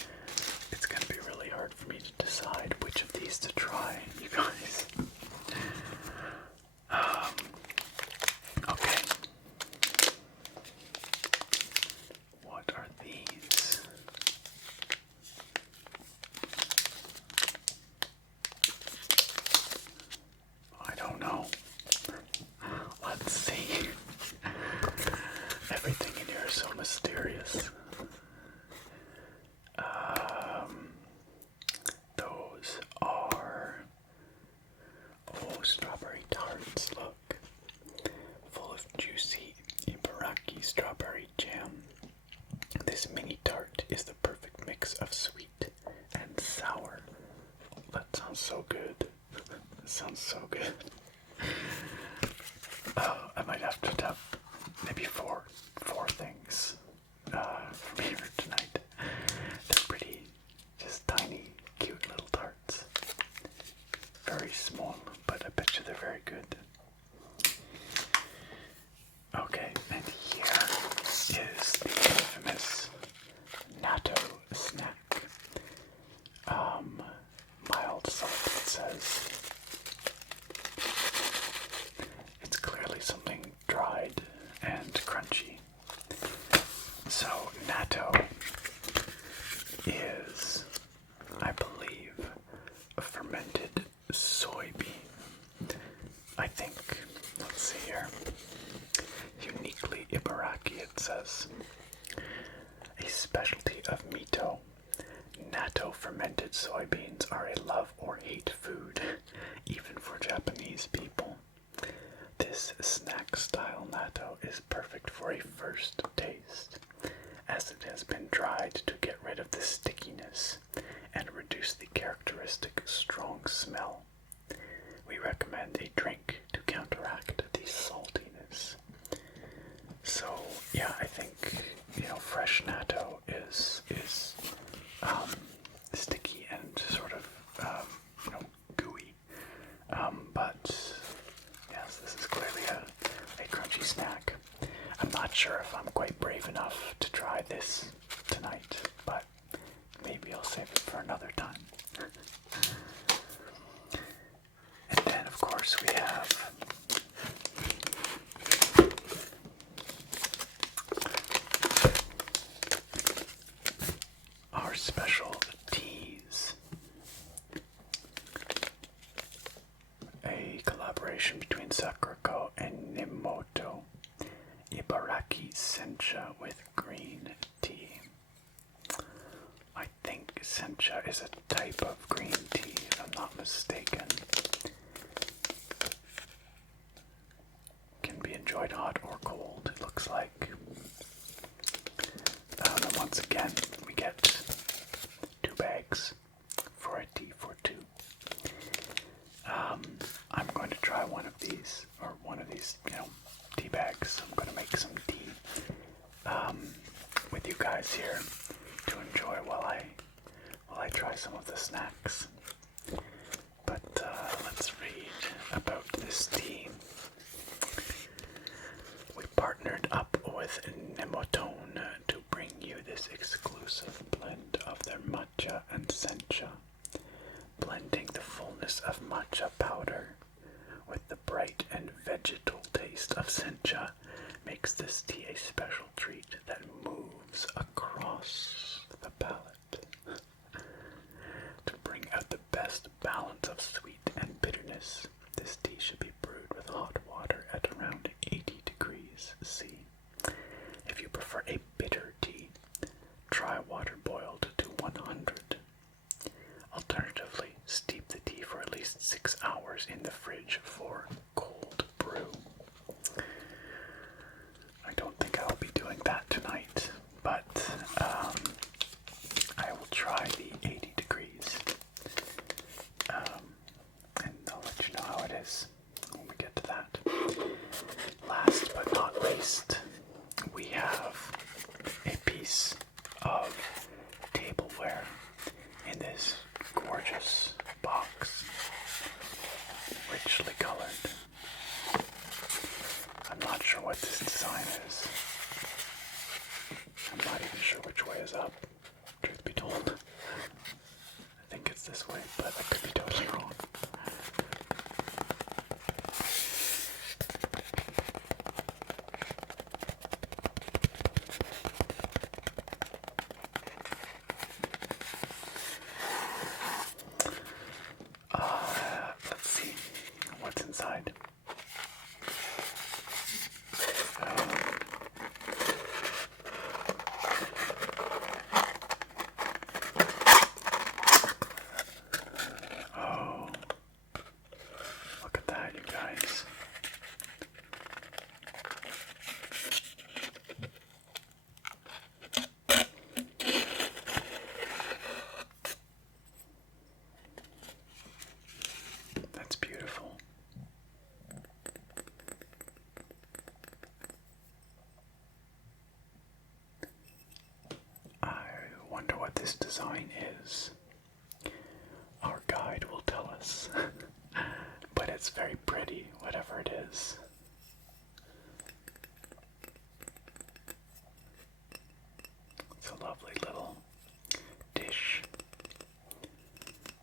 It's gonna be really hard for me to decide which of these to try, you guys. Okay. What are these? I don't know. Let's see. Everything in here is so mysterious. Those are strawberry tarts, look. Full of juicy Ibaraki strawberry jam. This mini tart is the perfect mix of sweet and sour. That sounds so good. That sounds so good. I might have to have maybe four things from here tonight. They're pretty, just tiny, cute little tarts. Very small, but I bet you they're very good. Okay, and here is the infamous natto snack. Mild salt, it says. It's clearly something dried and crunchy. So, natto is, I believe, a fermented soybean. I think, let's see here. Uniquely Ibaraki, it says. A specialty of Mito. Natto fermented soybeans are a love or hate food, even for Japanese people. This snack-style natto is perfect for a first taste, as it has been dried to get rid of the stickiness and reduce the characteristic strong smell. We recommend a drink to counteract the saltiness. So, yeah, I think, fresh natto is sticky and sort of, gooey. But, yes, this is clearly a crunchy snack. I'm not sure if I'm quite brave enough to try this tonight, but maybe I'll save it for another time. And then, of course, we have our special teas. A collaboration between Sakuraco and MOTU. Ibaraki sencha with green tea. I think sencha is a type of green tea, if I'm not mistaken. Can be enjoyed hot or cold, it looks like. once again, we get 2 bags for a tea for 2. I'm going to try one of these, tea bags. I'm going to make some tea with you guys here to enjoy while I try some of the snacks. But let's read about this tea. We partnered up with MOTU to bring you this exclusive blend of their matcha and sencha, blending the fullness of matcha powder with the bright and vegetal taste of sencha makes this tea a special treat that moves across the palate. To bring out the best balance of sweet and bitterness, this tea should be brewed with hot water at around 80 degrees C. If you prefer a bitter tea, try water boiled to 100. Alternatively, steep the tea for at least 6 hours in the fridge for cold brew. I don't think I'll be doing that tonight, but I will try the 80 degrees. And I'll let you know how it is when we get to that. Last but not least, we have a piece of tableware in this gorgeous box, richly colored. I'm not sure what this design is. I'm not even sure which way is up, truth be told. I think it's this way, but I could be totally wrong. Let's see what's inside. Oh, look at that, you guys. That's beautiful. I wonder what this design is. Our guide will tell us. But it's very pretty, whatever it is. It's a lovely little dish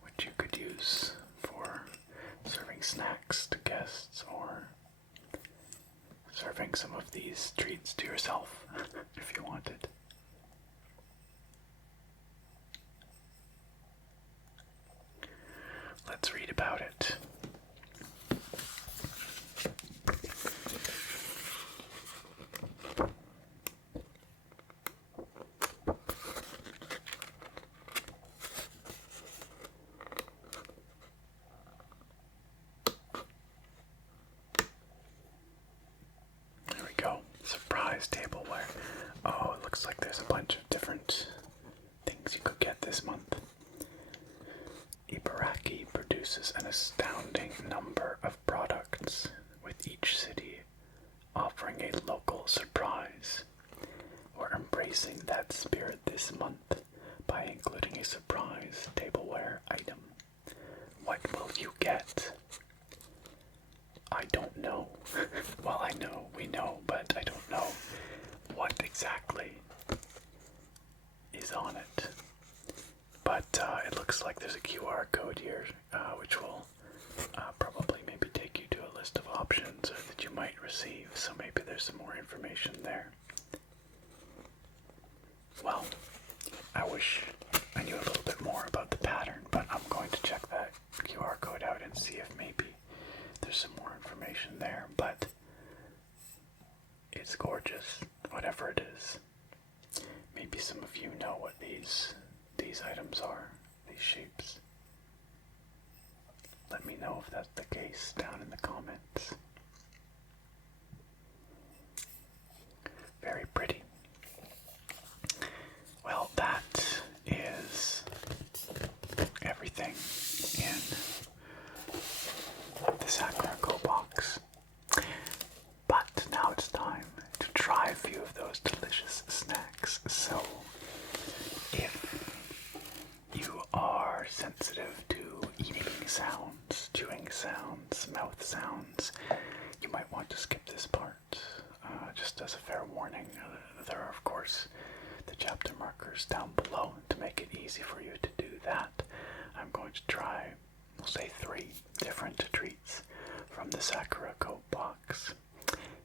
which you could use for serving snacks to guests or serving some of these treats to yourself if you wanted. Let's read about it. There we go. Surprise tableware. Oh, it looks like there's a bunch of different things you could get this month. Ibaraki produces an astounding number of products, with each city offering a local surprise. We're embracing that spirit this month by including a surprise tableware item. What will you get? I don't know. Well, I know, we know, but I don't know what exactly is on it. But it looks like there's a QR code here, which will probably maybe take you to a list of options that you might receive, so maybe there's some more information there. Well, I wish I knew a little bit more about the pattern, but I'm going to check that QR code out and see if maybe there's some more information there, but it's gorgeous, whatever it is. Maybe some of you know what these items are, these shapes. Let me know if that's the case down in the comments. Very pretty. Well, going to skip this part, just as a fair warning. There are, of course, the chapter markers down below to make it easy for you to do that. I'm going to try, we'll say 3 different treats from the Sakuraco box.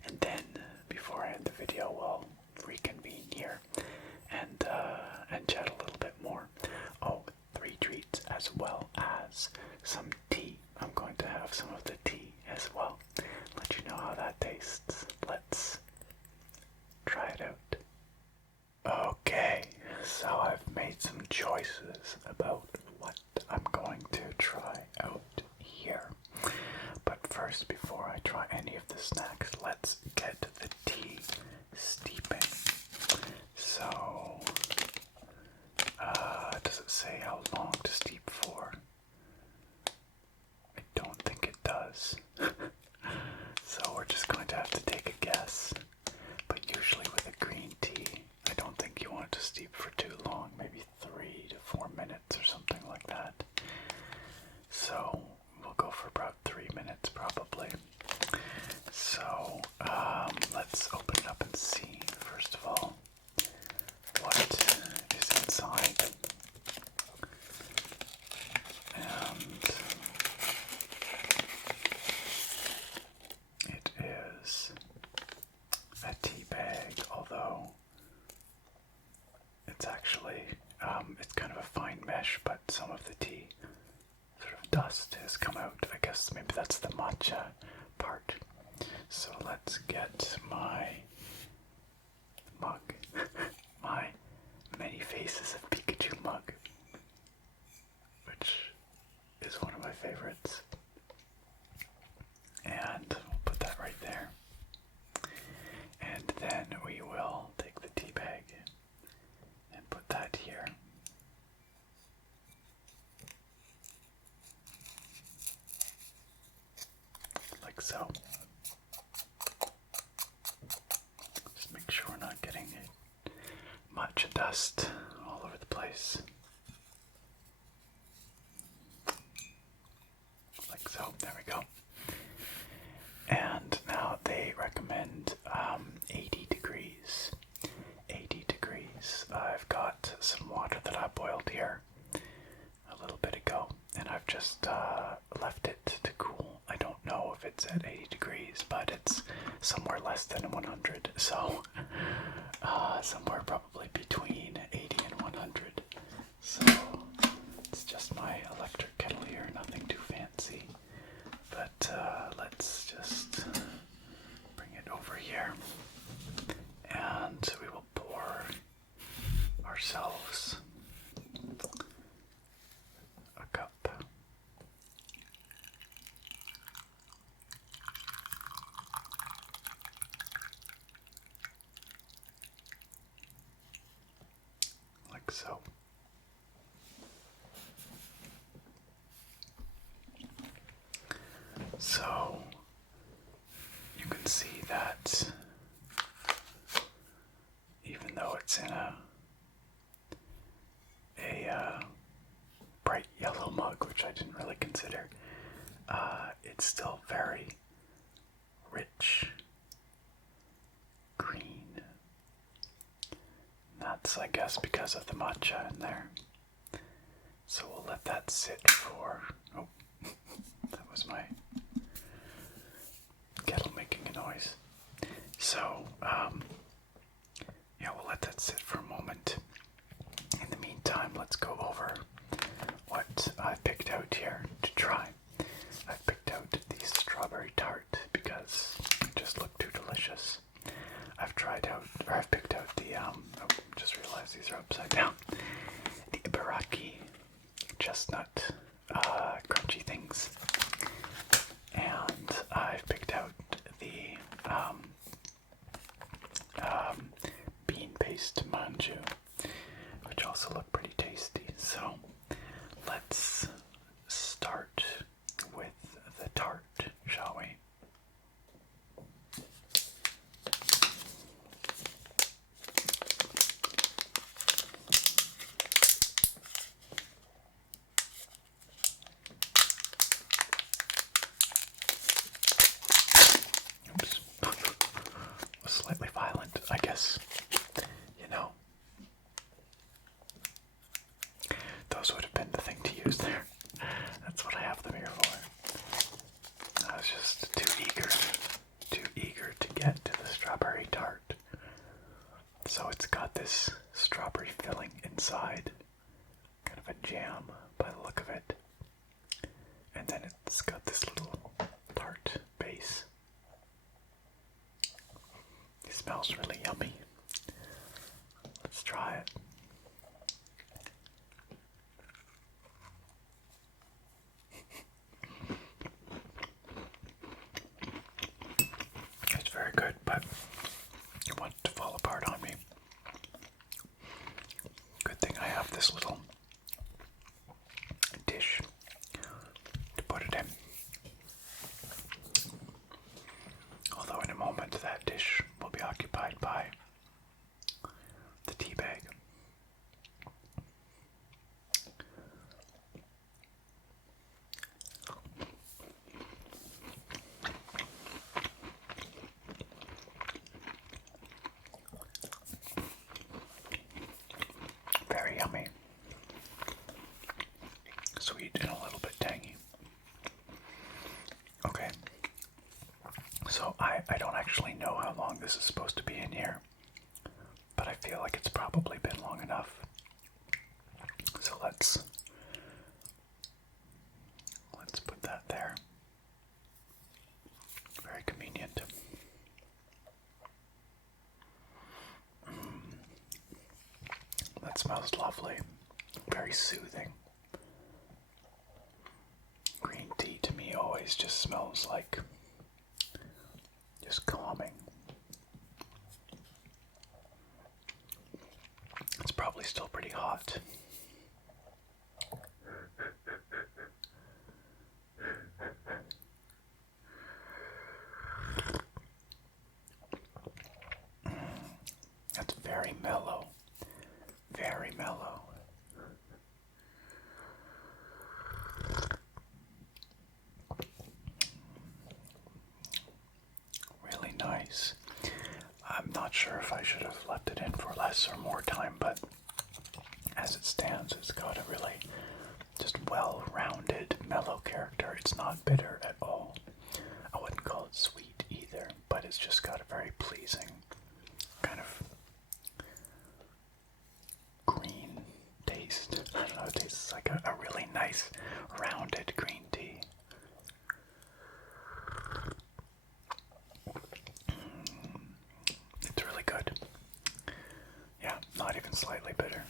And then, before I end the video, we'll reconvene here and chat a little bit more. Oh, 3 treats as well as some tea. I'm going to have some of the tea as well. Let you know how that tastes. Let's try it out. Okay, so I've made some choices about what I'm going to try out here. But first, before I try any of the snacks, let's get the tea steeping. So, does it say how long to steep for? I don't think it does. So we're just going to have to take a guess. But usually with a green tea, I don't think you want it to steep for too long, maybe 3 to 4 minutes or something like that. So we'll go for about 3 minutes probably. So let's open it up and see, first of all, what is inside. And it is a tea bag, although it's actually, it's kind of a fine mesh, but some of the tea sort of dust has come out. I guess maybe that's the matcha part. So let's get my mug, my Many Faces of Pikachu mug, which is one of my favorites. And we'll put that right there. And then we will take the tea bag and put that here. Like so. Just make sure we're not getting much dust all over the place. Like so. There we go. And now they recommend 80 degrees. 80 degrees. I've got some water that I boiled here a little bit ago, and I've just left it to cool. I don't know if it's at 80 degrees, but it's somewhere less than 100, so somewhere probably between 80 and 100. So it's just my electric kettle here, nothing too fancy. But let's just bring it over here, and we will pour ourselves a cup. Like so. So you can see that even though it's in a bright yellow mug, which I didn't really consider, it's still very rich green. That's, I guess, because of the matcha in there. So we'll let that sit for, oh, that was my kettle making a noise. So, yeah, we'll let that sit for a moment. In the meantime, let's go over what I've picked out here to try. I've picked out the strawberry tart because it just looked too delicious. I've picked out the, just realized these are upside down. The Ibaraki chestnut, crunchy things. And I've picked out the, bean paste manju, which also look pretty tasty. So let's start with the tart, shall we? So it's got this strawberry filling inside, kind of a jam by the look of it. And then it's got this little tart base. It smells really yummy. Let's try it. It's very good, but it wants to fall apart on me. Good thing I have this little dish to put it in. Although in a moment that dish will be occupied by the tea bag. Very yummy. Sweet and a little bit tangy. Okay. So I don't actually know how long this is supposed to be in here, but I feel like it's probably been long enough. So let's put that there. Very convenient. That smells lovely. Very soothing. Green tea to me always just smells like just calming. It's probably still pretty hot. That's very mellow. Very mellow. Really nice. I'm not sure if I should have left it in for less or more time, but as it stands, it's got a really just well-rounded, mellow character. It's not bitter at all. I wouldn't call it sweet either, but it's just got a very pleasing kind of green taste. I don't know, it tastes like a really nice, rounded green tea. It's really good. Yeah, not even slightly bitter.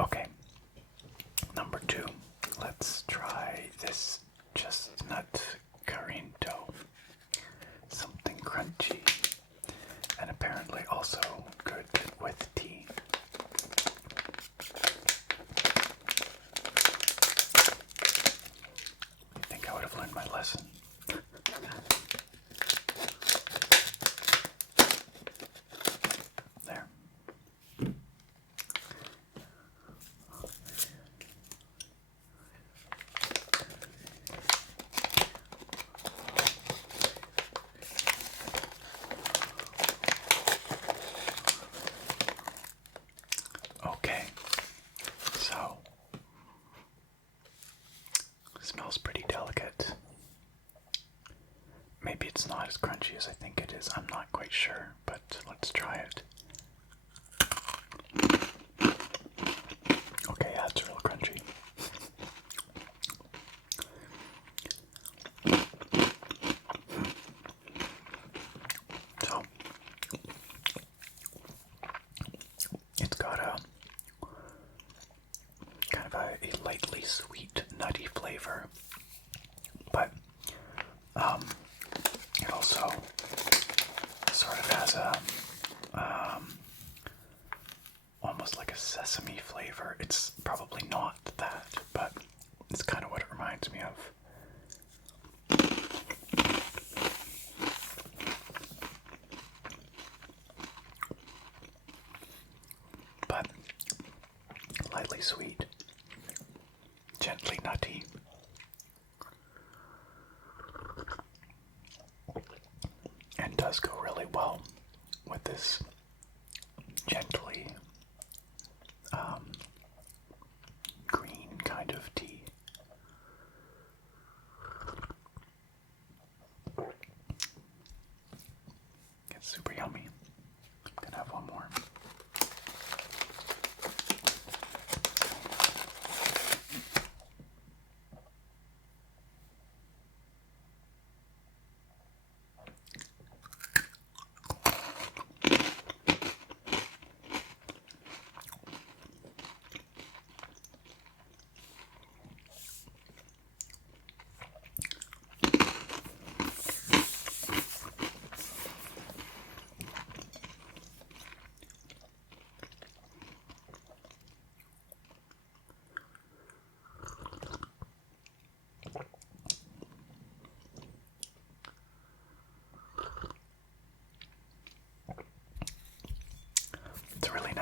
Okay, number 2. Let's try this chestnut carino. Something crunchy and apparently also good with tea. I think I would have learned my lesson. There. Okay, so smells pretty delicate. Maybe it's not as crunchy as I think it is. I'm not quite sure, but let's try it. Okay, yeah, it's real crunchy. So, it's got a kind of a lightly sweet, nutty flavor, but it also sort of has a almost like a sesame flavor. It's probably not that, but it's kind of what it reminds me of. But lightly sweet, gently nutty. And does go really well with this gently green kind of tea. It's super yummy. I'm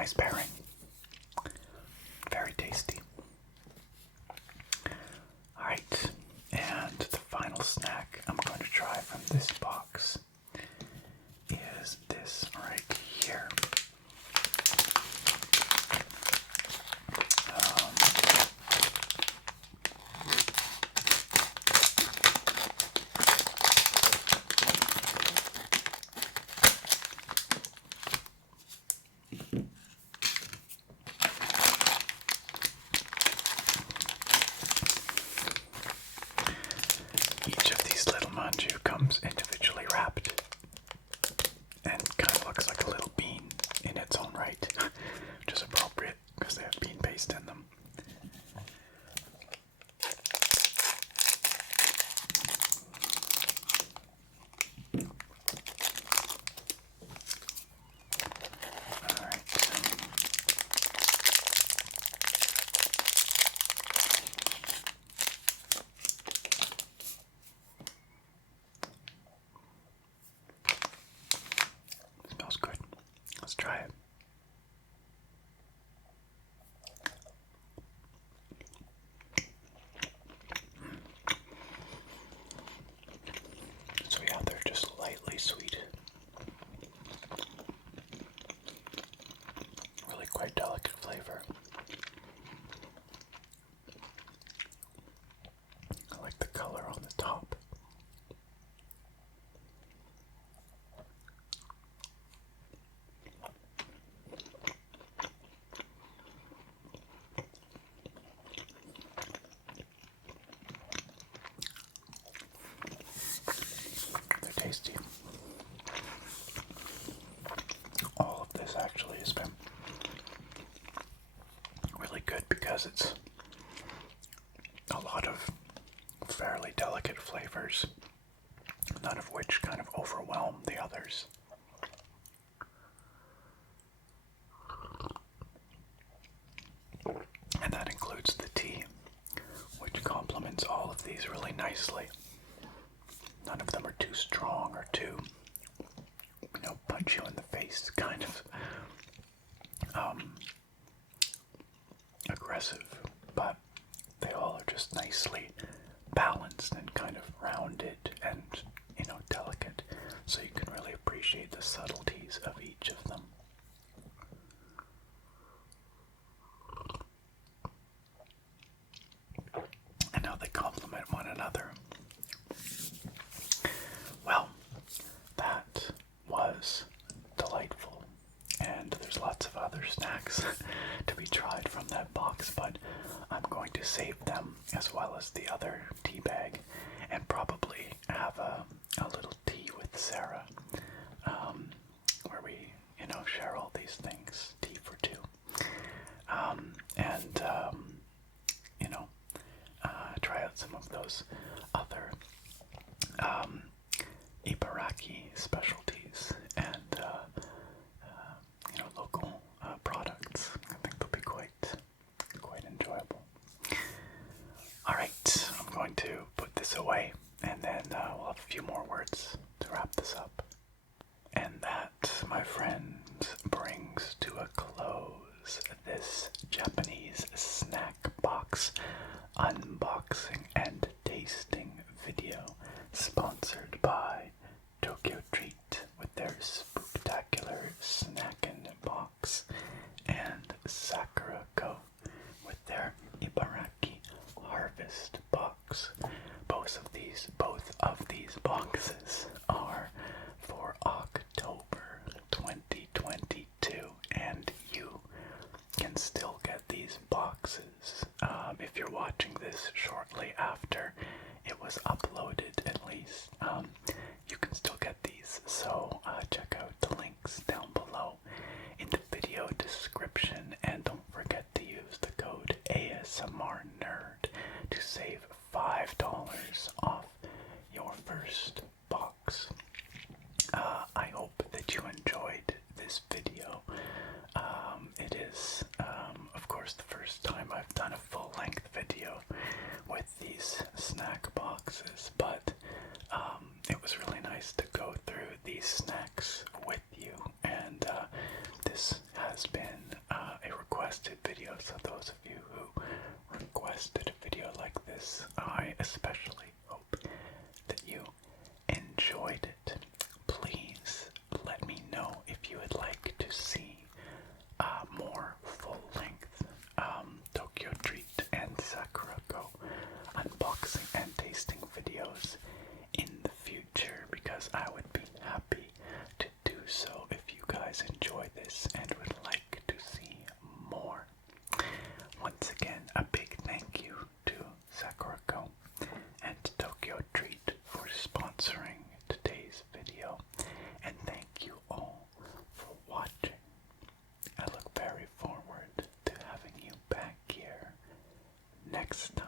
nice pairing. Very tasty. Alright, and the final snack I'm going to try from this box is this right here. Each of these little MOTU comes individually wrapped and kind of looks like a little bean in its own right, which is appropriate because they have bean paste in them. Alright. Smells good. Let's try it. So yeah, they're just lightly sweet. Really quite delicate flavor. I like the color on the top. They're tasty. All of this actually has been really good because it's a lot of fairly delicate flavors, none of which kind of overwhelm the others. And that includes the tea, which complements all of these really nicely. None of them are too strong or too, punch you in the face, kind of aggressive, but they all are just nicely balanced and kind of rounded and, delicate, so you can really appreciate the subtleties of each of them. And how they complement one another. Well, that was delightful, and there's lots of other snacks to be tried from that box, but I'm going to save them as well as the other tea bag and probably have a little tea with Sarah, where we, share all these things, tea for two, and try out some of those other Ibaraki specialties and local products. I think they'll be quite enjoyable. Alright, I'm going to put this away and then we'll have a few more words to wrap this up. And that, my friends, brings to a close this Japanese snack box unboxing and tasting video sponsored by TokyoTreat with their Spooktacular Snackin box and Sakuraco with their Ibaraki Harvest box. Both of these boxes are for October 2022, and you can still get these boxes if you're watching this shortly after it was uploaded, at least. You can still get these, so check out the links down below in the video description, and don't forget to use the code ASMRNerd to save $5 off your first box. I hope that you enjoyed this video. It is, of course, the first time I've done a full-length video with these snack boxes, but it was really nice to go through these snacks with you, and this has been requested videos. So those of you who requested a video like this, I especially hope that you enjoyed it. Please let me know if you would like to see more full-length TokyoTreat and Sakuraco unboxing and tasting videos in the future, because I would be happy to do so if you guys enjoy this and would like to see more. Once again, a big thank you to Sakuraco and TokyoTreat for sponsoring today's video, and thank you all for watching. I look very forward to having you back here next time.